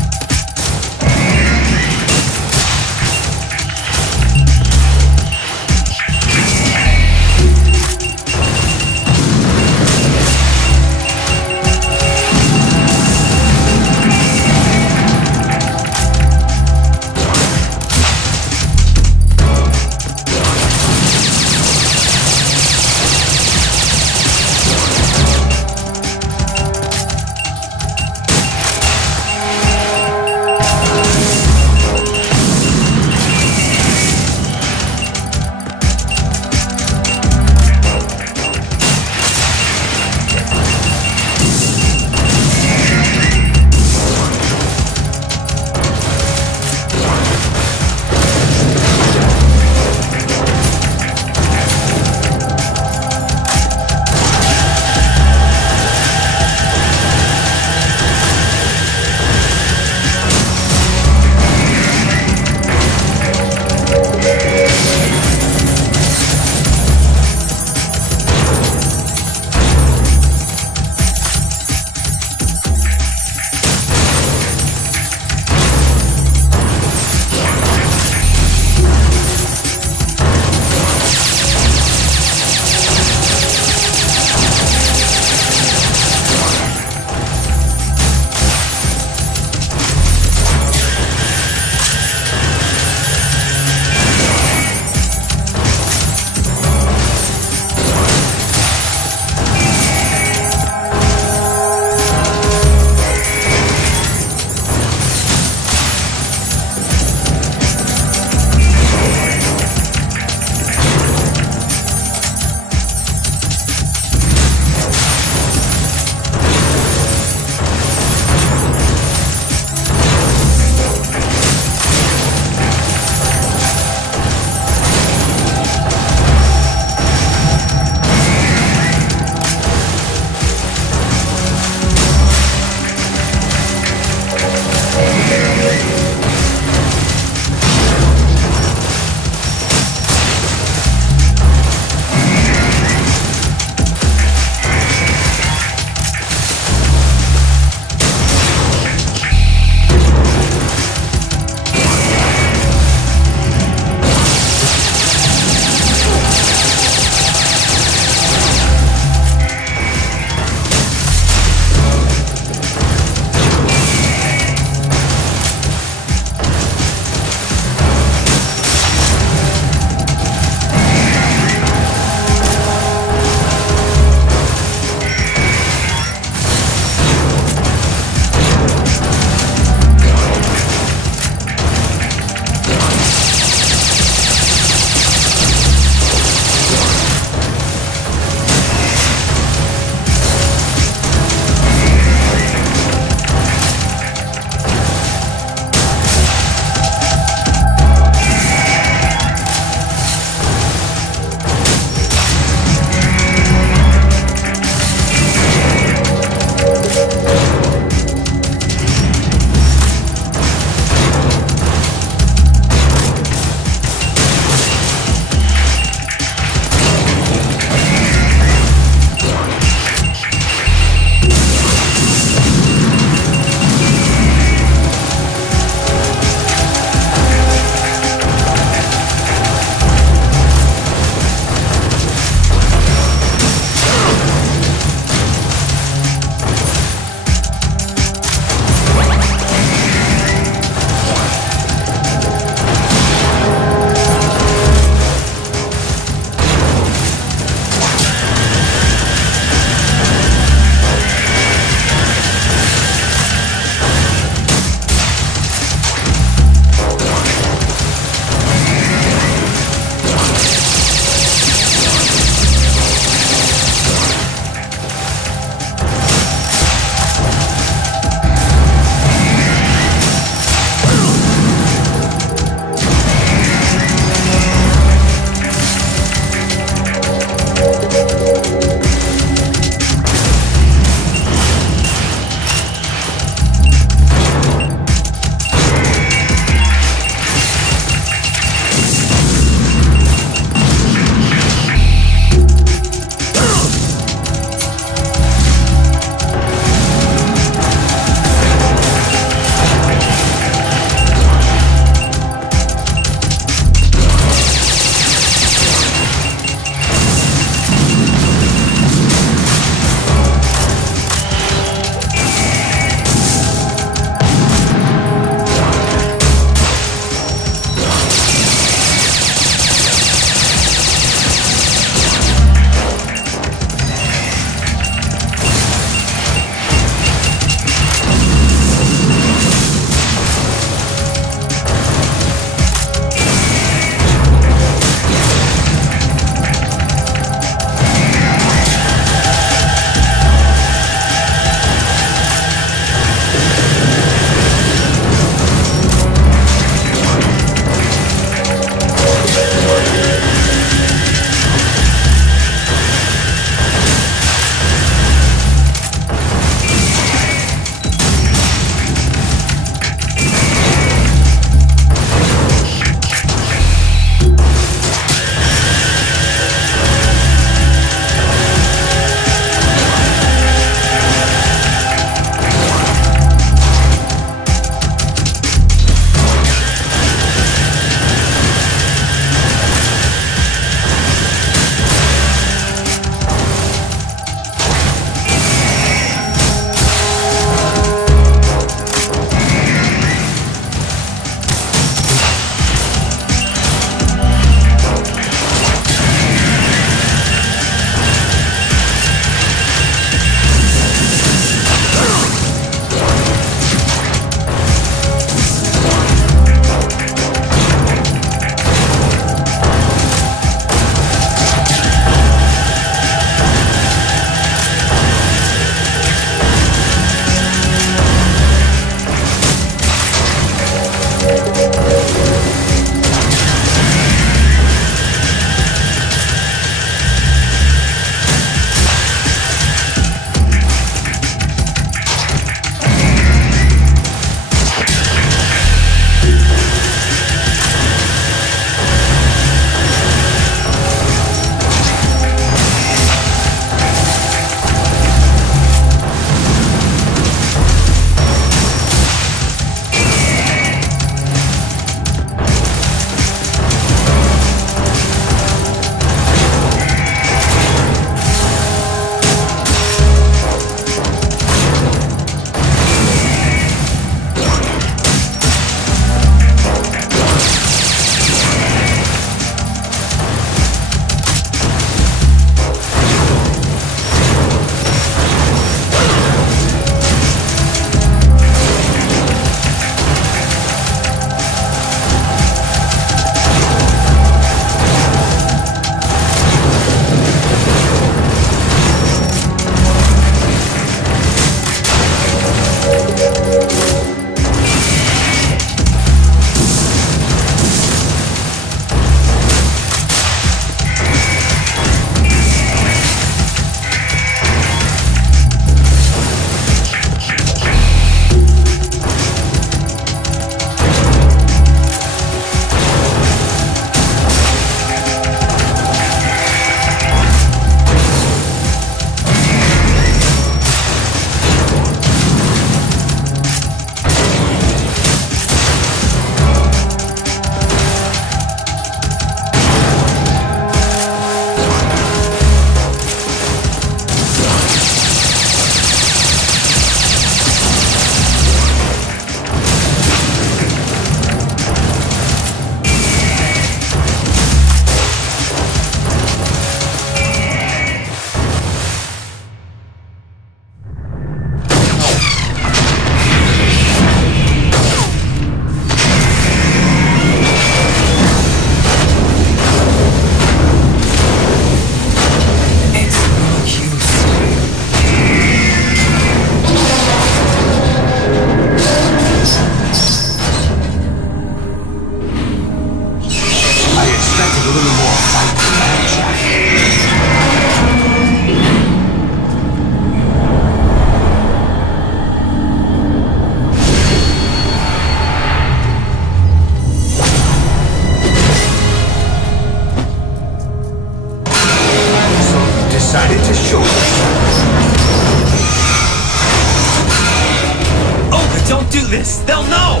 this. They'll know!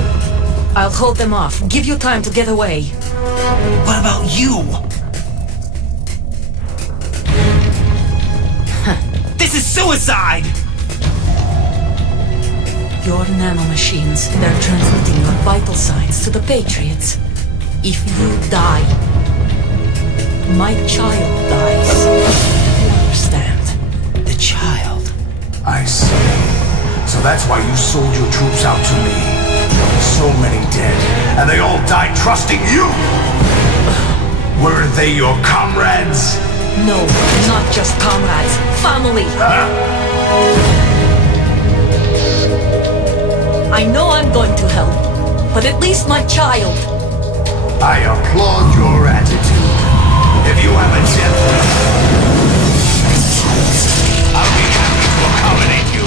I'll hold them off. Give you time to get away. What about you? This is suicide! Your nanomachines, they're transmitting your vital signs to the Patriots. If you die, my child dies. You understand? The child. I see. So that's why you sold your troops out to me. So many dead, and they all died trusting you! Were they your comrades? No, not just comrades. Family! I know I'm going to hell, but at least my child. I applaud your attitude. If you have a death wish, I'll be happy to accommodate you.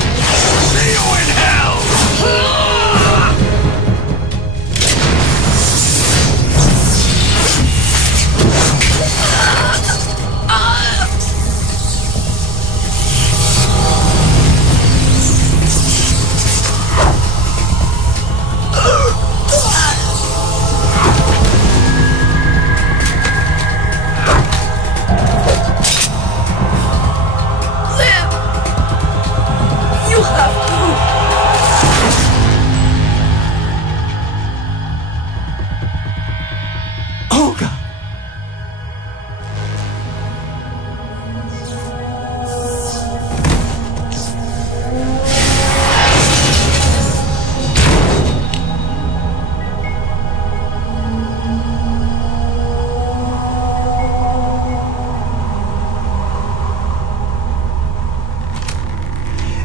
See you in hell!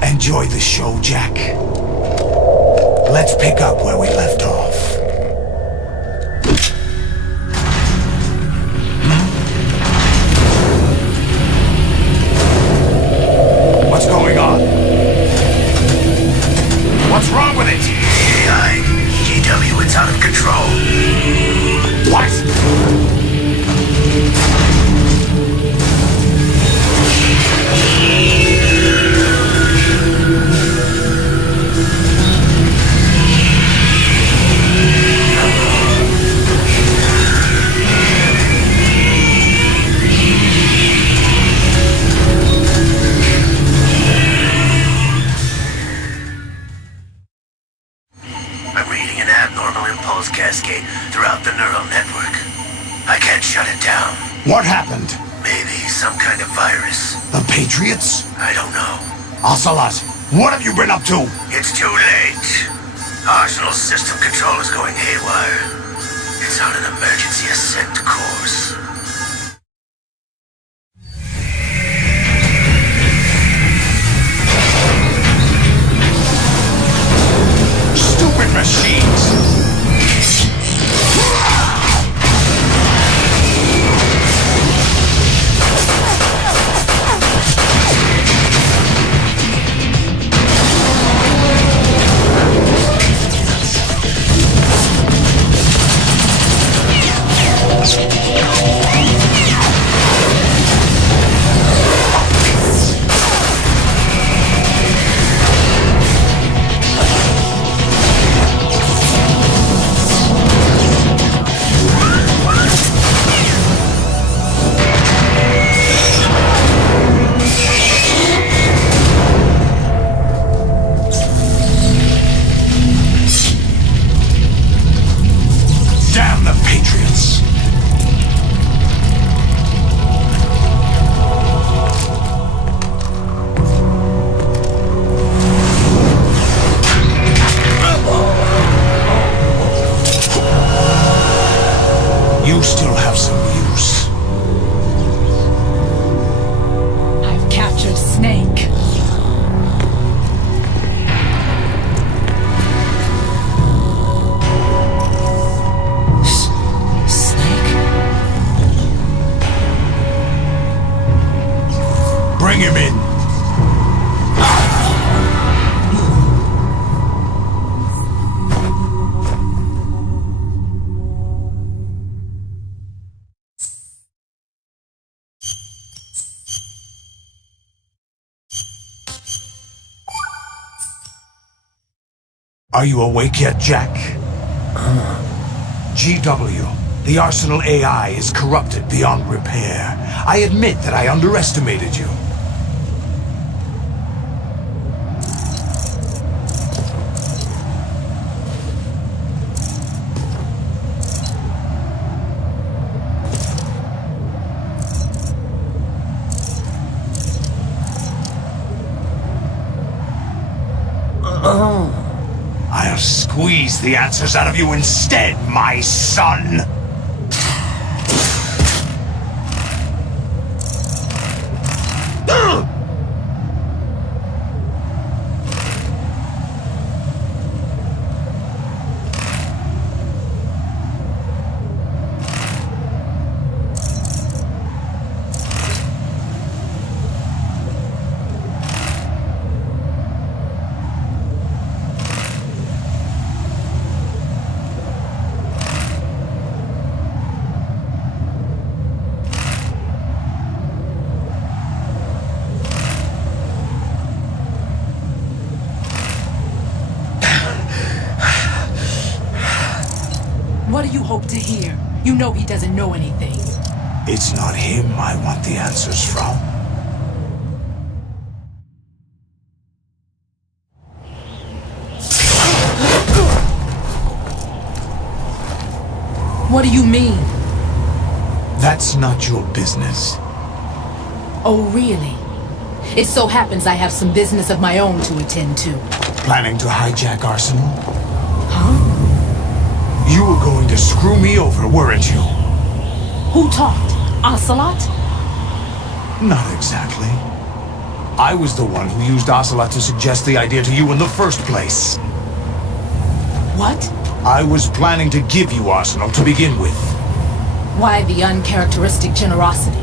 Enjoy the show, Jack. Let's pick up where we left off. What's going on? What's wrong with it? GW, it's out of control. What? I'm reading an abnormal impulse cascade throughout the neural network. I can't shut it down. What happened? Maybe some kind of virus. The Patriots? I don't know. Ocelot, what have you been up to? It's too late. Arsenal system control is going haywire. It's on an emergency ascent course. Stupid machines! Are you awake yet, Jack? GW, the Arsenal AI is corrupted beyond repair. I admit that I underestimated you. I'll squeeze the answers out of you instead, my son! What do you hope to hear? You know he doesn't know anything. It's not him I want the answers from. What do you mean? That's not your business. Oh, really? It so happens I have some business of my own to attend to. Planning to hijack Arsenal? Huh? You were going to screw me over, weren't you? Who talked? Ocelot? Not exactly. I was the one who used Ocelot to suggest the idea to you in the first place. What? I was planning to give you Arsenal to begin with. Why the uncharacteristic generosity?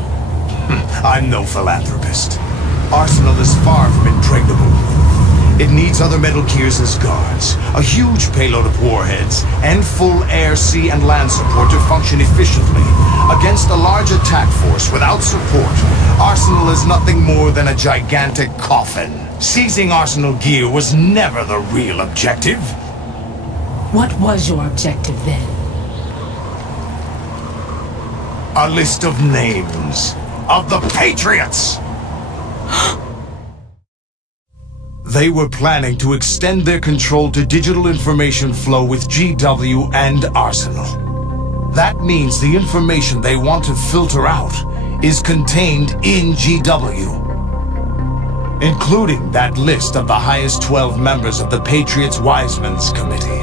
I'm no philanthropist. Arsenal is far from impregnable. It needs other Metal Gears as guards, a huge payload of warheads, and full air, sea, and land support to function efficiently. Against a large attack force without support, Arsenal is nothing more than a gigantic coffin. Seizing Arsenal gear was never the real objective. What was your objective then? A list of names of the Patriots! They were planning to extend their control to digital information flow with GW and Arsenal. That means the information they want to filter out is contained in GW, including that list of the highest 12 members of the Patriots Wiseman's Committee.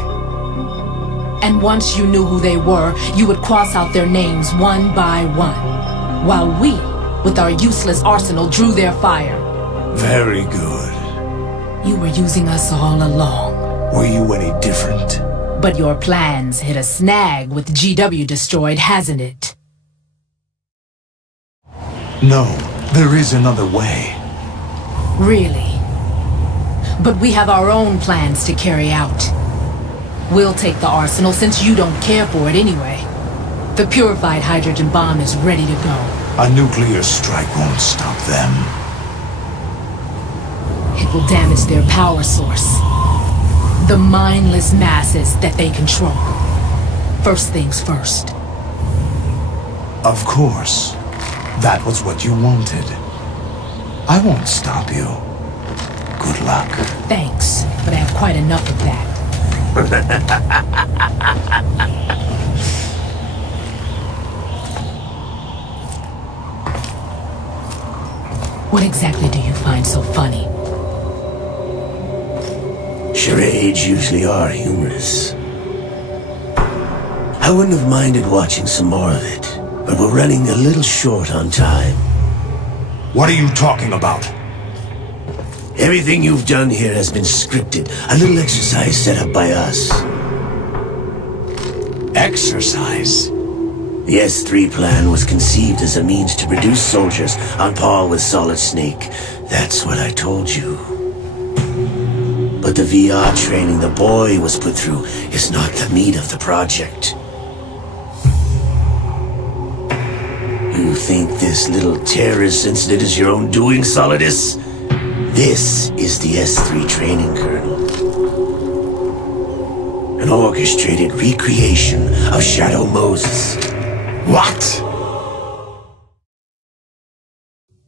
And once you knew who they were, you would cross out their names one by one, while we, with our useless arsenal, drew their fire. Very good. You were using us all along. Were you any different? But your plans hit a snag with GW destroyed, hasn't it? No, there is another way. Really? But we have our own plans to carry out. We'll take the arsenal since you don't care for it anyway. The purified hydrogen bomb is ready to go. A nuclear strike won't stop them. It will damage their power source. The mindless masses that they control. First things first. Of course. That was what you wanted. I won't stop you. Good luck. Thanks, but I have quite enough of that. What exactly do you find so funny? Charades usually are humorous. I wouldn't have minded watching some more of it, but we're running a little short on time. What are you talking about? Everything you've done here has been scripted. A little exercise set up by us. Exercise? The S3 plan was conceived as a means to reduce soldiers on par with Solid Snake. That's what I told you. But the VR training the boy was put through is not the meat of the project. You think this little terrorist incident is your own doing, Solidus? This is the S3 training, Colonel. An orchestrated recreation of Shadow Moses. What?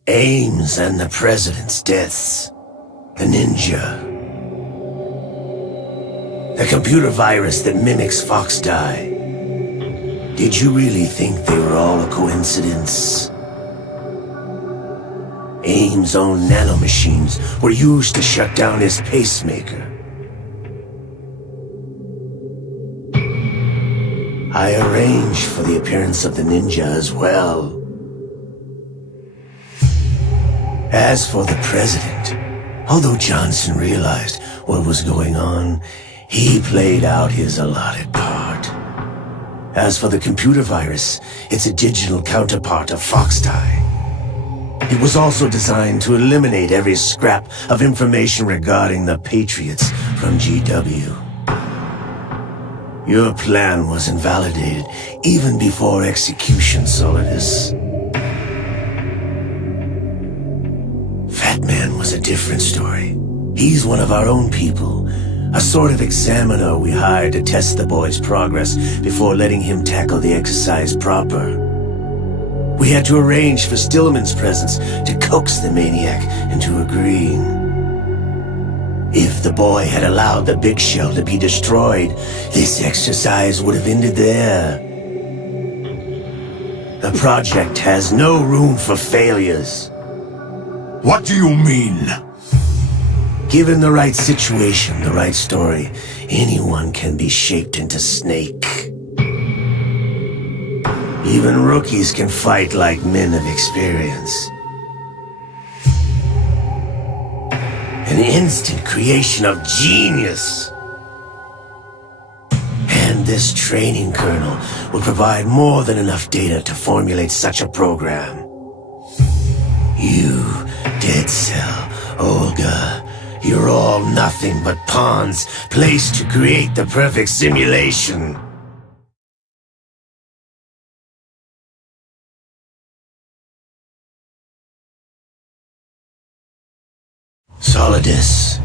Ames and the President's deaths. The ninja. The computer virus that mimics Foxdie. Did you really think they were all a coincidence? Ames' own nanomachines were used to shut down his pacemaker. I arranged for the appearance of the ninja as well. As for the President, although Johnson realized what was going on, he played out his allotted part. As for the computer virus, it's a digital counterpart of Foxdie. It was also designed to eliminate every scrap of information regarding the Patriots from GW. Your plan was invalidated even before execution, Solidus. Fat Man was a different story. He's one of our own people, a sort of examiner we hired to test the boy's progress before letting him tackle the exercise proper. We had to arrange for Stillman's presence to coax the maniac into agreeing. If the boy had allowed the big shell to be destroyed, this exercise would have ended there. The project has no room for failures. What do you mean? Given the right situation, the right story, anyone can be shaped into Snake. Even rookies can fight like men of experience. An instant creation of genius. And this training kernel will provide more than enough data to formulate such a program. You, Dead Cell, Olga, you're all nothing but pawns placed to create the perfect simulation. Solidus,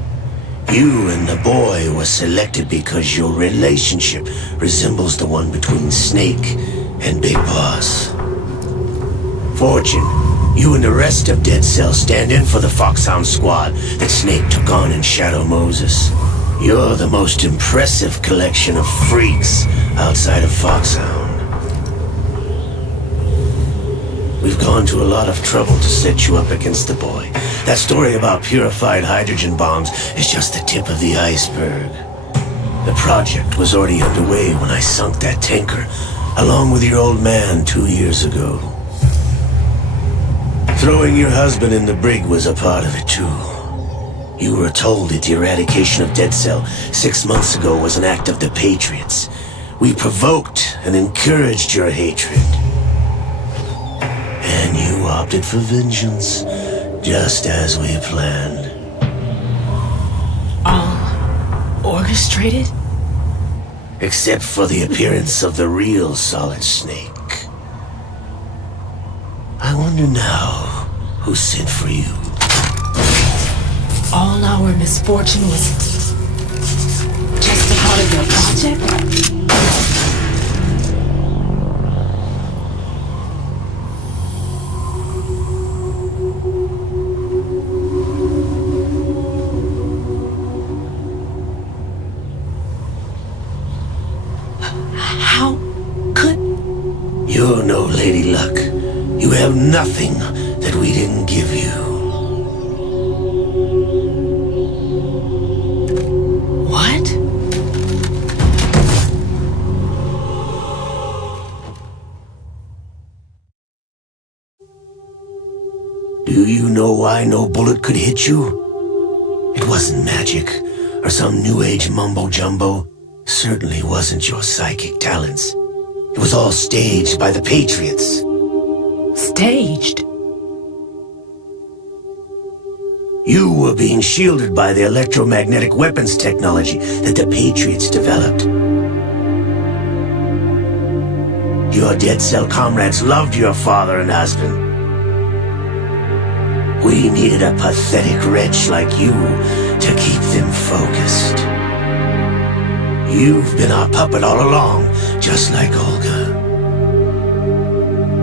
you and the boy were selected because your relationship resembles the one between Snake and Big Boss. Fortune, you and the rest of Dead Cell stand in for the Foxhound squad that Snake took on in Shadow Moses. You're the most impressive collection of freaks outside of Foxhound. We've gone to a lot of trouble to set you up against the boy. That story about purified hydrogen bombs is just the tip of the iceberg. The project was already underway when I sunk that tanker, along with your old man 2 years ago. Throwing your husband in the brig was a part of it too. You were told that the eradication of Dead Cell 6 months ago was an act of the Patriots. We provoked and encouraged your hatred. And you opted for vengeance, just as we planned. All orchestrated? Except for the appearance of the real Solid Snake. I wonder now who sent for you. All our misfortune was just a part of your project? How could... You're no Lady Luck. You have nothing that we didn't give you. What? Do you know why no bullet could hit you? It wasn't magic or some new age mumbo-jumbo. Certainly wasn't your psychic talents. It was all staged by the Patriots. Staged? You were being shielded by the electromagnetic weapons technology that the Patriots developed. Your Dead Cell comrades loved your father and husband. We needed a pathetic wretch like you to keep them focused. You've been our puppet all along, just like Olga.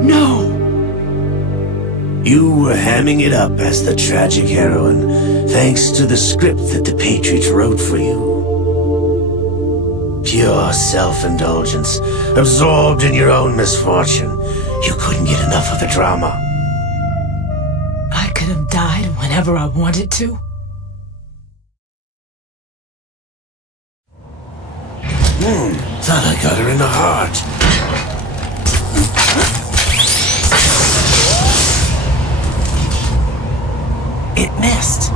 No! You were hamming it up as the tragic heroine, thanks to the script that the Patriots wrote for you. Pure self-indulgence, absorbed in your own misfortune. You couldn't get enough of the drama. I could have died whenever I wanted to. Thought I got her in the heart. It missed.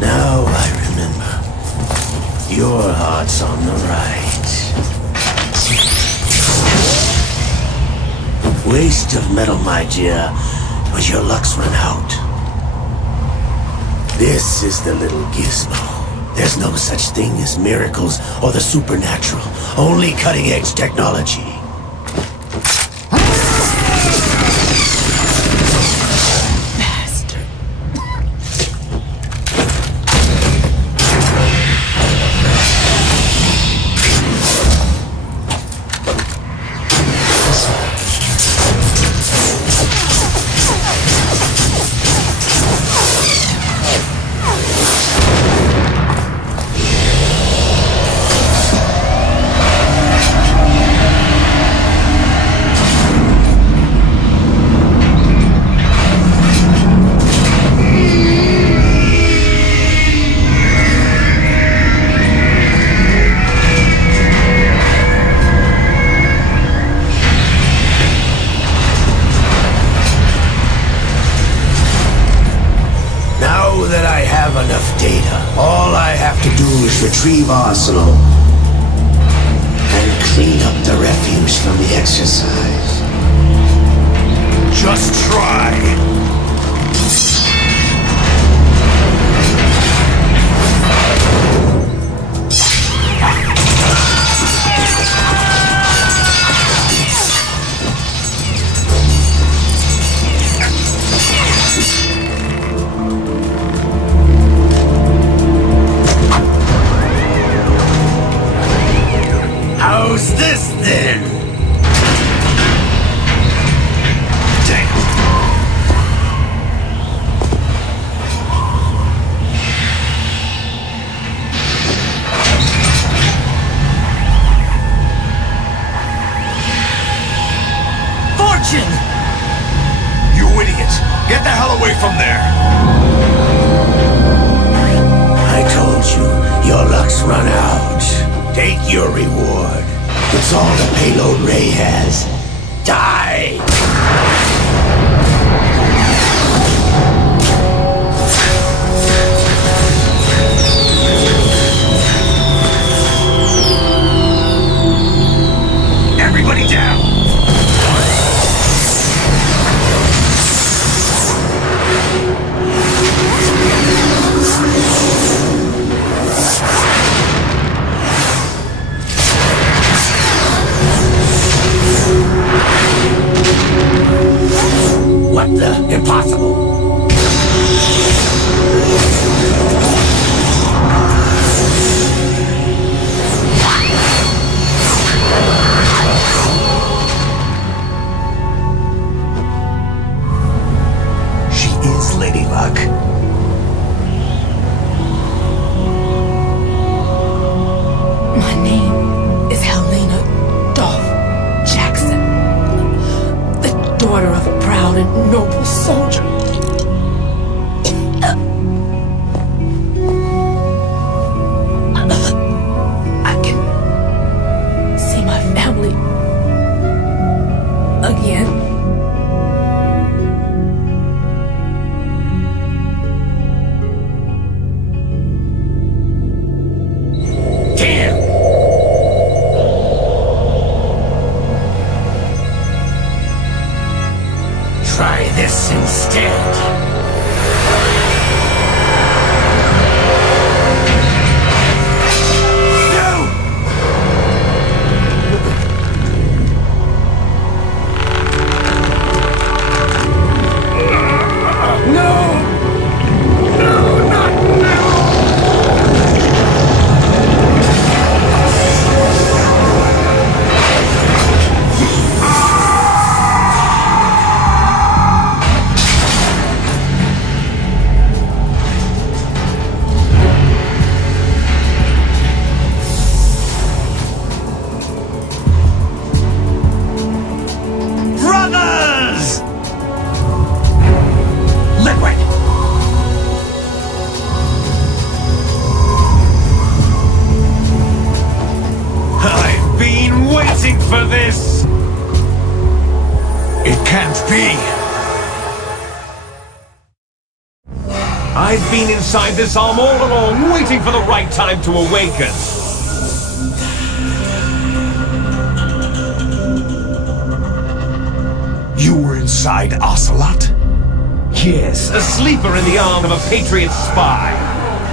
Now I remember. Your heart's on the right. Waste of metal, my dear, but your luck's run out. This is the little gizmo. There's no such thing as miracles or the supernatural, only cutting-edge technology. Bastard. Retrieve Arsenal and clean up the refuse from the exercise. Just try. How's this then? Damn. Fortune! You idiot! Get the hell away from there! I told you, your luck's run out. Take your reward. It's all the payload Ray has. Die! Everybody down! What the? Impossible! She is Lady Luck. My name is Helena Dolph Jackson, the daughter of a proud and noble soldier. I can see my family again. Damn! Try this instead. No! No, not now! I've been inside this arm all along, waiting for the right time to awaken. You were inside Ocelot? Yes, a sleeper in the arm of a Patriot spy.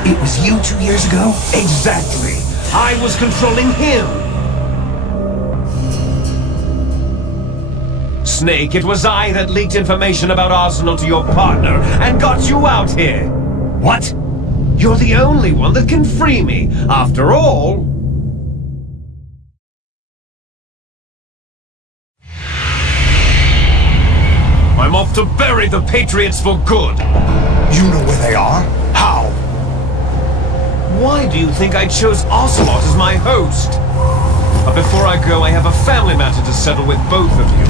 It was you 2 years ago? Exactly. I was controlling him. Snake, it was I that leaked information about Arsenal to your partner and got you out here. What? You're the only one that can free me. After all... I'm off to bury the Patriots for good. You know where they are? How? Why do you think I chose Ocelot as my host? But before I go, I have a family matter to settle with both of you.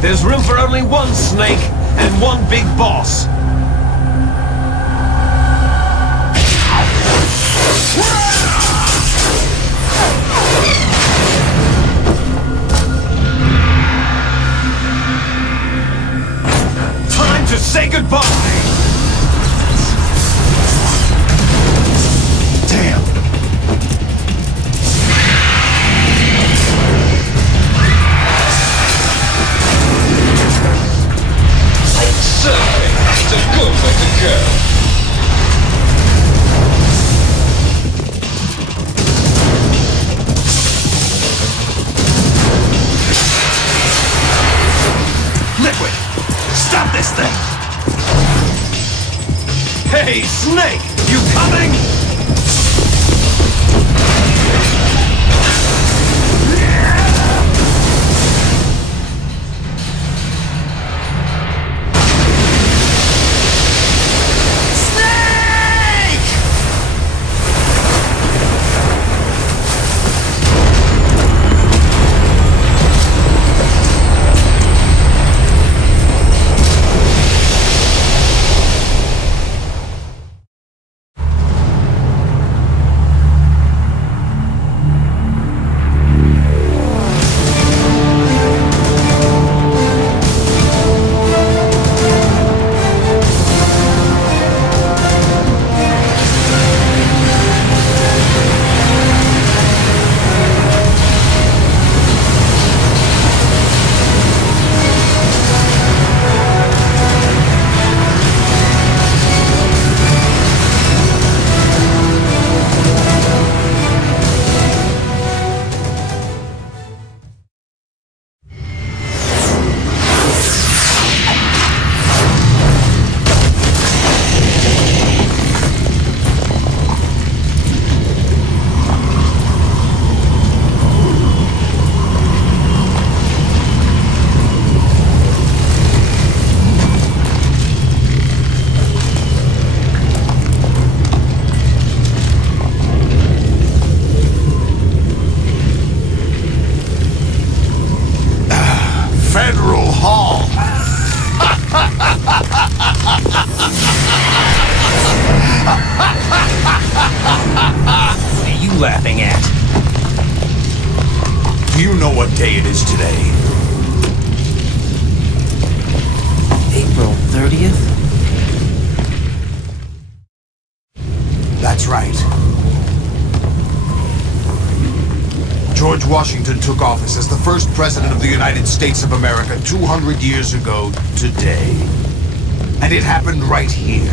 There's room for only one Snake and one big boss. Time to say goodbye! Damn! Certainly, it's a good way to go. Liquid! Stop this thing! Hey, Snake! You coming? Federal Hall! What are you laughing at? Do you know what day it is today? April 30th? That's right. George Washington took office as the first president of the United States of America 200 years ago today. And it happened right here.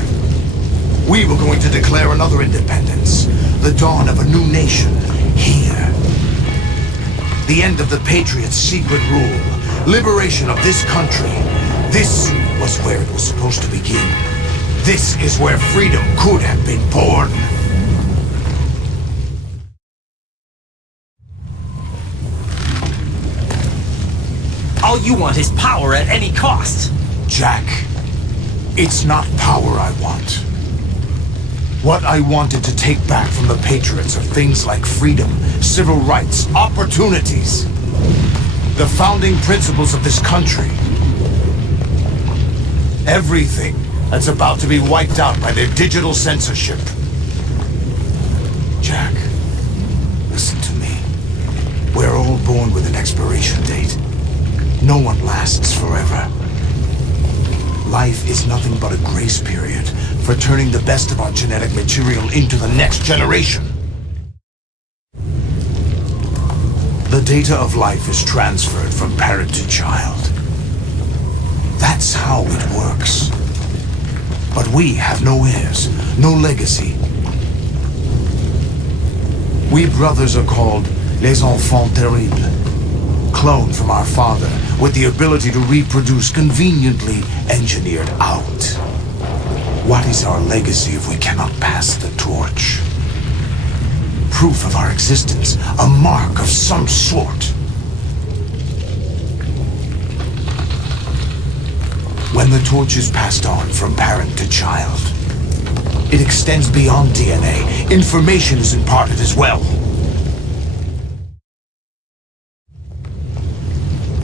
We were going to declare another independence, the dawn of a new nation, here. The end of the Patriots' secret rule, liberation of this country. This was where it was supposed to begin. This is where freedom could have been born. All you want is power at any cost. Jack, it's not power I want. What I wanted to take back from the Patriots are things like freedom, civil rights, opportunities. The founding principles of this country. Everything that's about to be wiped out by their digital censorship. Jack, listen to me. We're all born with an expiration date. No one lasts forever. life is nothing but a grace period for turning the best of our genetic material into the next generation. The data of life is transferred from parent to child. That's how it works. But we have no heirs, no legacy. We brothers are called les enfants terribles, cloned from our father with the ability to reproduce conveniently engineered out. What is our legacy if we cannot pass the torch? Proof of our existence, a mark of some sort. When the torch is passed on from parent to child, it extends beyond DNA. Information is imparted as well.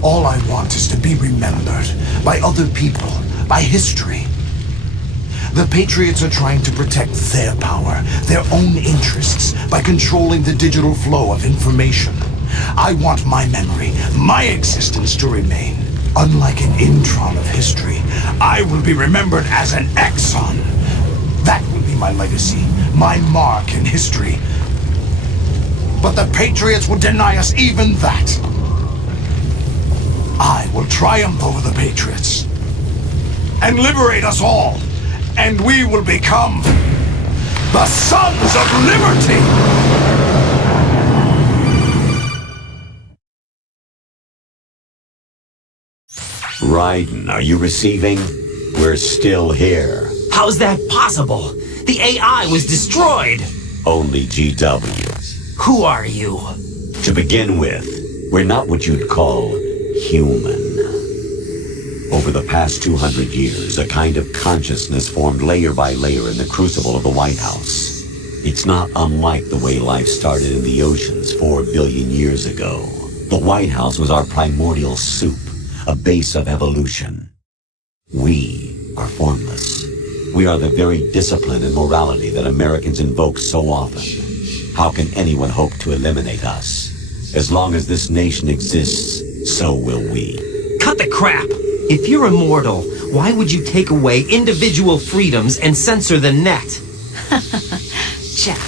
All I want is to be remembered by other people, by history. The Patriots are trying to protect their power, their own interests, by controlling the digital flow of information. I want my memory, my existence to remain. Unlike an intron of history, I will be remembered as an axon. That will be my legacy, my mark in history. But the Patriots would deny us even that. I will triumph over the Patriots and liberate us all, and we will become the Sons of Liberty! Raiden, are you receiving? We're still here. How's that possible? The AI was destroyed! Only GW. Who are you? To begin with, we're not what you'd call human. Over the past 200 years, a kind of consciousness formed layer by layer in the crucible of the White House. It's not unlike the way life started in the oceans 4 billion years ago. The White House was our primordial soup, a base of evolution. We are formless. We are the very discipline and morality that Americans invoke so often. How can anyone hope to eliminate us? As long as this nation exists, so will we. Cut the crap! If you're immortal, why would you take away individual freedoms and censor the net? Jack,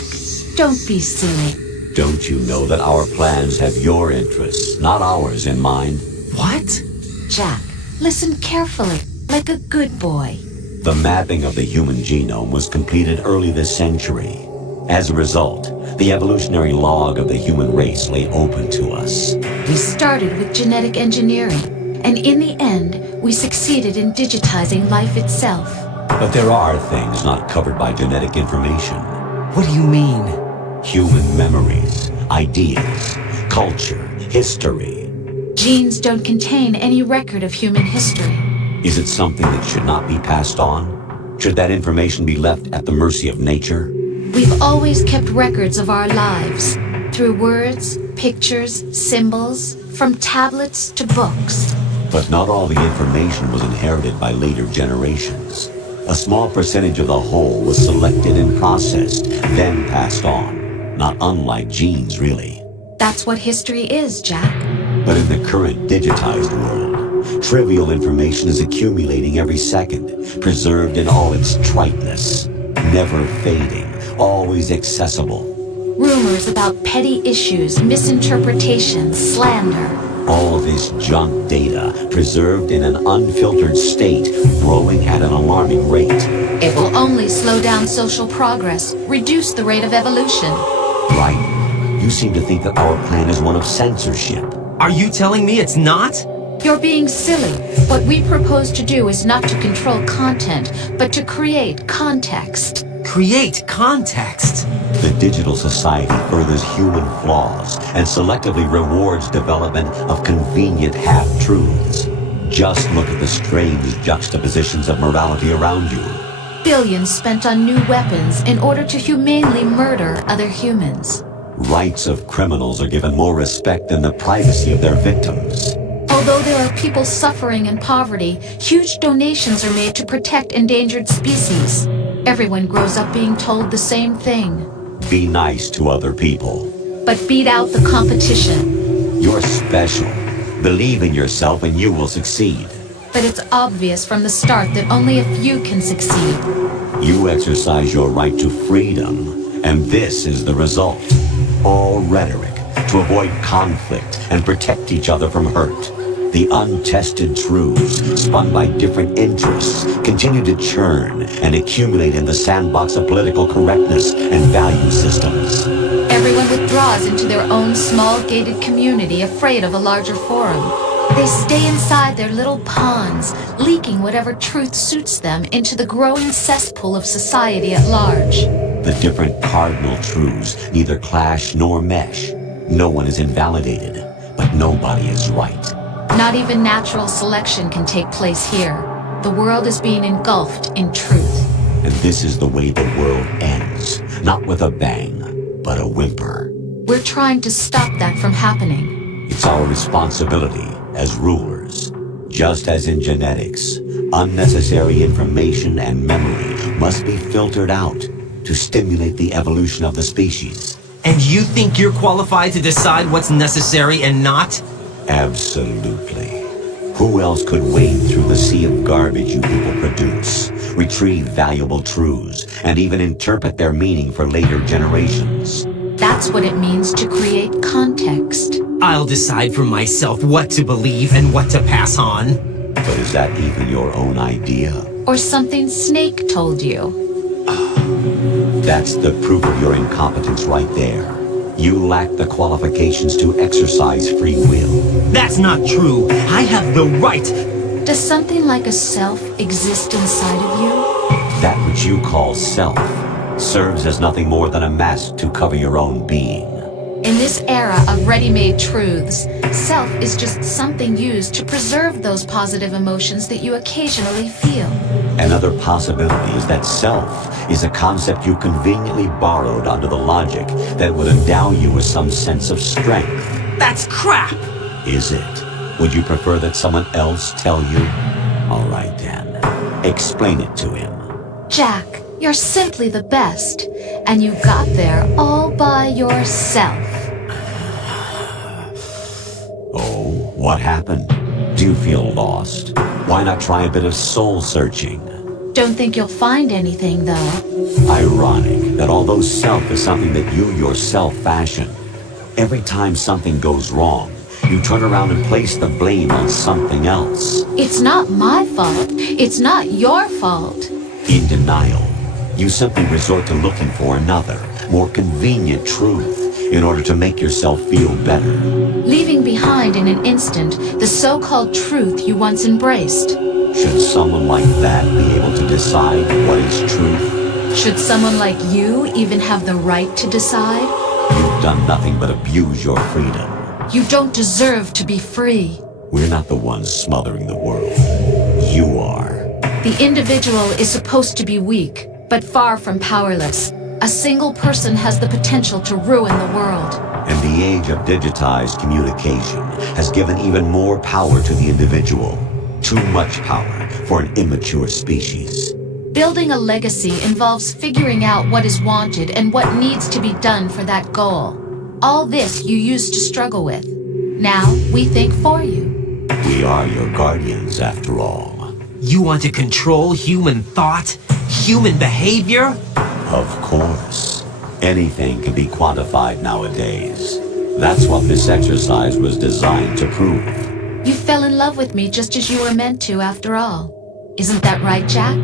don't be silly. Don't you know that our plans have your interests, not ours, in mind? What? Jack, listen carefully, like a good boy. The mapping of the human genome was completed early this century. As a result, the evolutionary log of the human race lay open to us. We started with genetic engineering, and in the end, we succeeded in digitizing life itself. But there are things not covered by genetic information. What do you mean? Human memories, ideas, culture, history. Genes don't contain any record of human history. Is it something that should not be passed on? Should that information be left at the mercy of nature? We've always kept records of our lives, through words, pictures, symbols, from tablets to books. But not all the information was inherited by later generations. A small percentage of the whole was selected and processed, then passed on. Not unlike genes, really. That's what history is, Jack. But in the current digitized world, trivial information is accumulating every second, preserved in all its triteness, never fading, always accessible. Rumors about petty issues, misinterpretations, slander. All this junk data, preserved in an unfiltered state, growing at an alarming rate. It will only slow down social progress, reduce the rate of evolution. Right. You seem to think that our plan is one of censorship. Are you telling me it's not? You're being silly. What we propose to do is not to control content, but to create context. Create context? The digital society furthers human flaws and selectively rewards development of convenient half-truths. Just look at the strange juxtapositions of morality around you. Billions spent on new weapons in order to humanely murder other humans. Rights of criminals are given more respect than the privacy of their victims. Although there are people suffering in poverty, huge donations are made to protect endangered species. Everyone grows up being told the same thing. Be nice to other people. But beat out the competition. You're special. Believe in yourself and you will succeed. But it's obvious from the start that only a few can succeed. You exercise your right to freedom, and this is the result. All rhetoric to avoid conflict and protect each other from hurt. The untested truths, spun by different interests, continue to churn and accumulate in the sandbox of political correctness and value systems. Everyone withdraws into their own small gated community, afraid of a larger forum. They stay inside their little ponds, leaking whatever truth suits them into the growing cesspool of society at large. The different cardinal truths neither clash nor mesh. No one is invalidated, but nobody is right. Not even natural selection can take place here. The world is being engulfed in truth. And this is the way the world ends. Not with a bang, but a whimper. We're trying to stop that from happening. It's our responsibility as rulers. Just as in genetics, unnecessary information and memory must be filtered out to stimulate the evolution of the species. And you think you're qualified to decide what's necessary and not? Absolutely. Who else could wade through the sea of garbage you people produce, retrieve valuable truths, and even interpret their meaning for later generations? That's what it means to create context. I'll decide for myself what to believe and what to pass on. But is that even your own idea? Or something Snake told you? That's the proof of your incompetence right there. You lack the qualifications to exercise free will. That's not true. I have the right. Does something like a self exist inside of you? That which you call self serves as nothing more than a mask to cover your own being. In this era of ready-made truths, self is just something used to preserve those positive emotions that you occasionally feel. Another possibility is that self is a concept you conveniently borrowed under the logic that would endow you with some sense of strength. That's crap! Is it? Would you prefer that someone else tell you? All right then. Explain it to him. Jack, you're simply the best, and you got there all by yourself. Oh, what happened? Do you feel lost? Why not try a bit of soul searching? Don't think you'll find anything, though. Ironic that although self is something that you yourself fashion, every time something goes wrong, you turn around and place the blame on something else. It's not my fault. It's not your fault. In denial, you simply resort to looking for another, more convenient truth in order to make yourself feel better. Leaving behind in an instant the so-called truth you once embraced. Should someone like that be able to decide what is truth? Should someone like you even have the right to decide? You've done nothing but abuse your freedom. You don't deserve to be free. We're not the ones smothering the world. You are. The individual is supposed to be weak, but far from powerless. A single person has the potential to ruin the world. And the age of digitized communication has given even more power to the individual. Too much power for an immature species. Building a legacy involves figuring out what is wanted and what needs to be done for that goal. All this you used to struggle with. Now we think for you. We are your guardians, after all. You want to control human thought? Human behavior? Of course. Anything can be quantified nowadays. That's what this exercise was designed to prove. You fell in love with me just as you were meant to, after all. Isn't that right, Jack?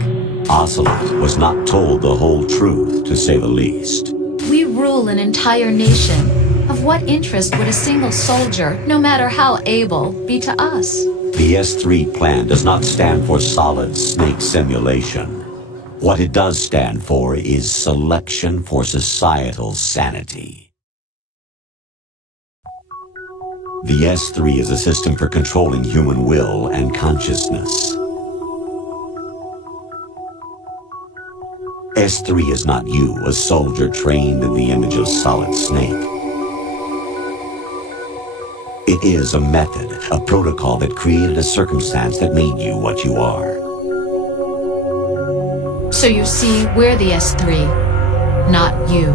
Ocelot was not told the whole truth, to say the least. We rule an entire nation. Of what interest would a single soldier, no matter how able, be to us? The S3 plan does not stand for solid snake simulation. What it does stand for is selection for societal sanity. The S3 is a system for controlling human will and consciousness. S3 is not you, a soldier trained in the image of Solid Snake. It is a method, a protocol that created a circumstance that made you what you are. So you see, we're the S3, not you.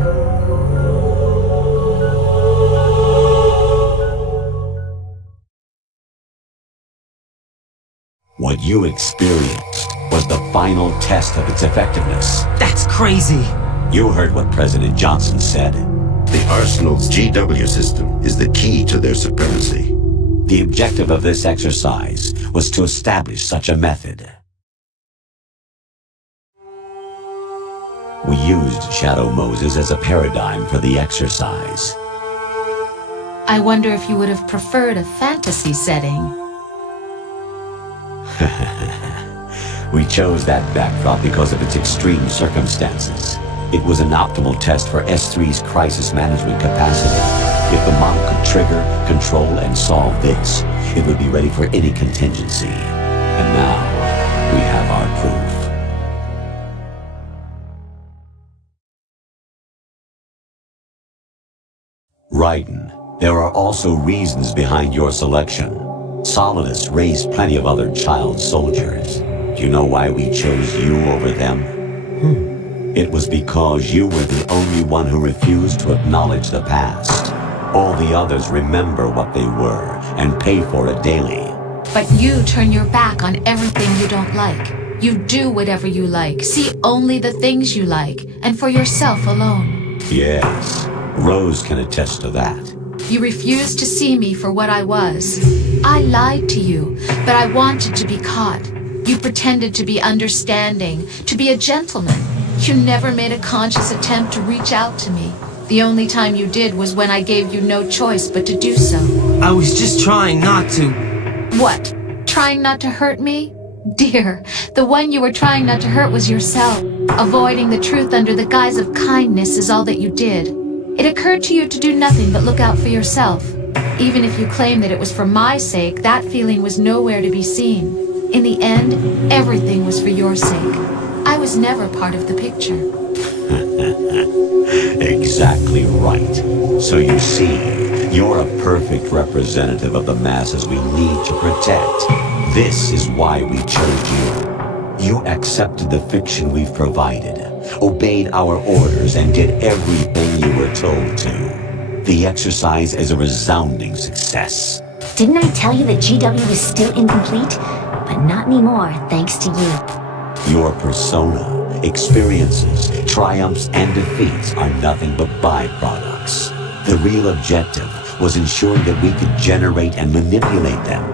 What what you experienced was the final test of its effectiveness. That's crazy. You heard what President Johnson said. The Arsenal's GW system is the key to their supremacy. The objective of this exercise was to establish such a method. We used Shadow Moses as a paradigm for the exercise. I wonder if you would have preferred a fantasy setting. We chose that backdrop because of its extreme circumstances. It was an optimal test for S3's crisis management capacity. If the model could trigger, control, and solve this, it would be ready for any contingency. And now, we have our proof. Raiden, there are also reasons behind your selection. Solidus raised plenty of other child soldiers. Do you know why we chose you over them? It was because you were the only one who refused to acknowledge the past. All the others remember what they were and pay for it daily. But you turn your back on everything you don't like. You do whatever you like, see only the things you like, and for yourself alone. Yes, Rose can attest to that. You refused to see me for what I was. I lied to you, but I wanted to be caught. You pretended to be understanding, to be a gentleman. You never made a conscious attempt to reach out to me. The only time you did was when I gave you no choice but to do so. I was just trying not to... What? Trying not to hurt me? Dear, the one you were trying not to hurt was yourself. Avoiding the truth under the guise of kindness is all that you did. It occurred to you to do nothing but look out for yourself. Even if you claim that it was for my sake, that feeling was nowhere to be seen. In the end, everything was for your sake. I was never part of the picture. Exactly right. So you see, you're a perfect representative of the masses we need to protect. This is why we chose you. You accepted the fiction we've provided, obeyed our orders, and did everything you were told to. The exercise is a resounding success. Didn't I tell you that GW was still incomplete? But not anymore, thanks to you. Your persona, experiences, triumphs, and defeats are nothing but byproducts. The real objective was ensuring that we could generate and manipulate them.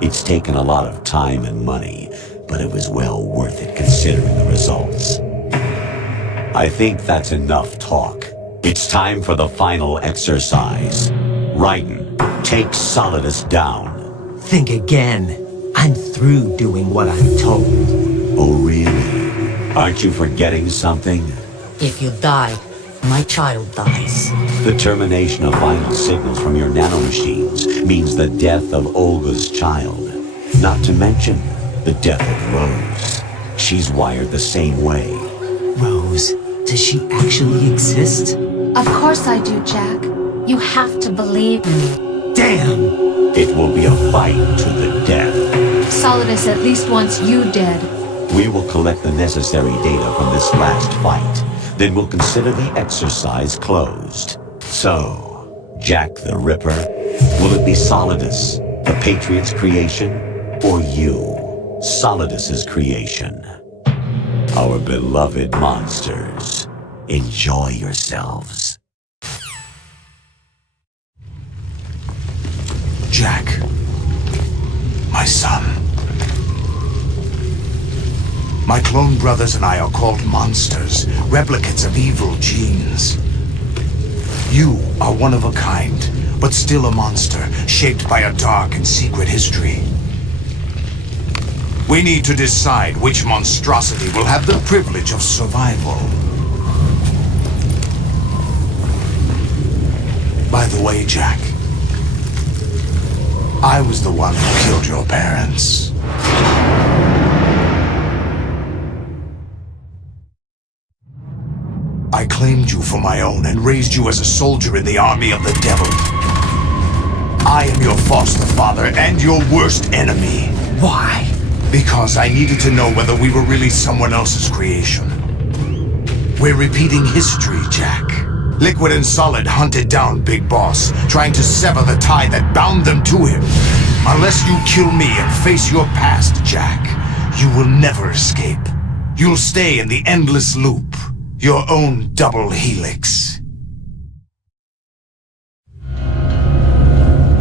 It's taken a lot of time and money, but it was well worth it considering the results. I think that's enough talk. It's time for the final exercise. Raiden, take Solidus down. Think again. I'm through doing what I'm told. Oh, really? Aren't you forgetting something? If you die, my child dies. The termination of vital signals from your nanomachines means the death of Olga's child. Not to mention the death of Rose. She's wired the same way. Rose, does she actually exist? Of course I do, Jack. You have to believe me. Damn! It will be a fight to the death. Solidus at least wants you dead. We will collect the necessary data from this last fight. Then we'll consider the exercise closed. So, Jack the Ripper, will it be Solidus, the Patriot's creation, or you, Solidus's creation? Our beloved monsters, enjoy yourselves. Jack, my son. My clone brothers and I are called monsters, replicates of evil genes. You are one of a kind, but still a monster, shaped by a dark and secret history. We need to decide which monstrosity will have the privilege of survival. By the way, Jack, I was the one who killed your parents. I claimed you for my own and raised you as a soldier in the army of the devil. I am your foster father and your worst enemy. Why? Because I needed to know whether we were really someone else's creation. We're repeating history, Jack. Liquid and Solid hunted down Big Boss, trying to sever the tie that bound them to him. Unless you kill me and face your past, Jack, You will never escape. You'll stay in the endless loop. Your own double helix.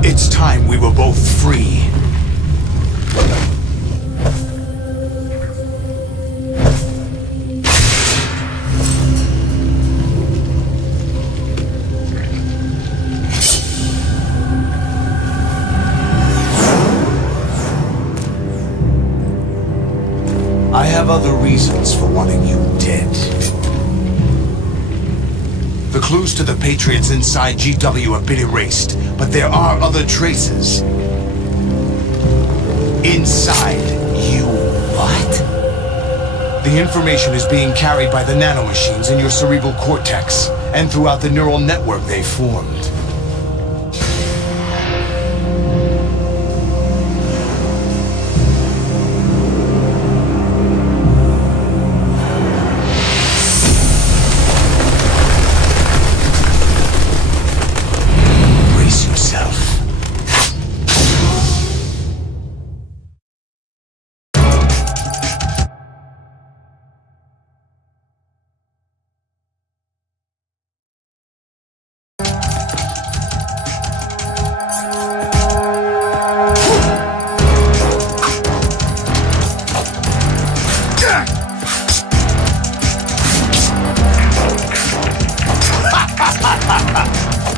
It's time we were both free. I have other reasons for wanting you dead. The clues to the Patriots inside GW have been erased, but there are other traces. Inside you. What? The information is being carried by the nanomachines in your cerebral cortex, and throughout the neural network they formed.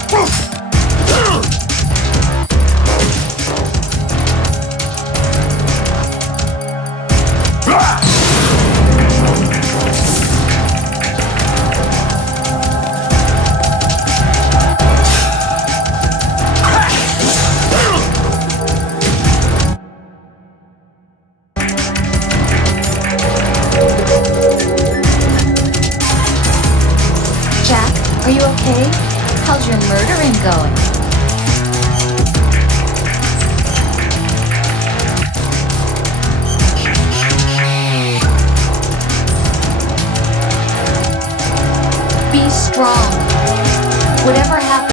Woof!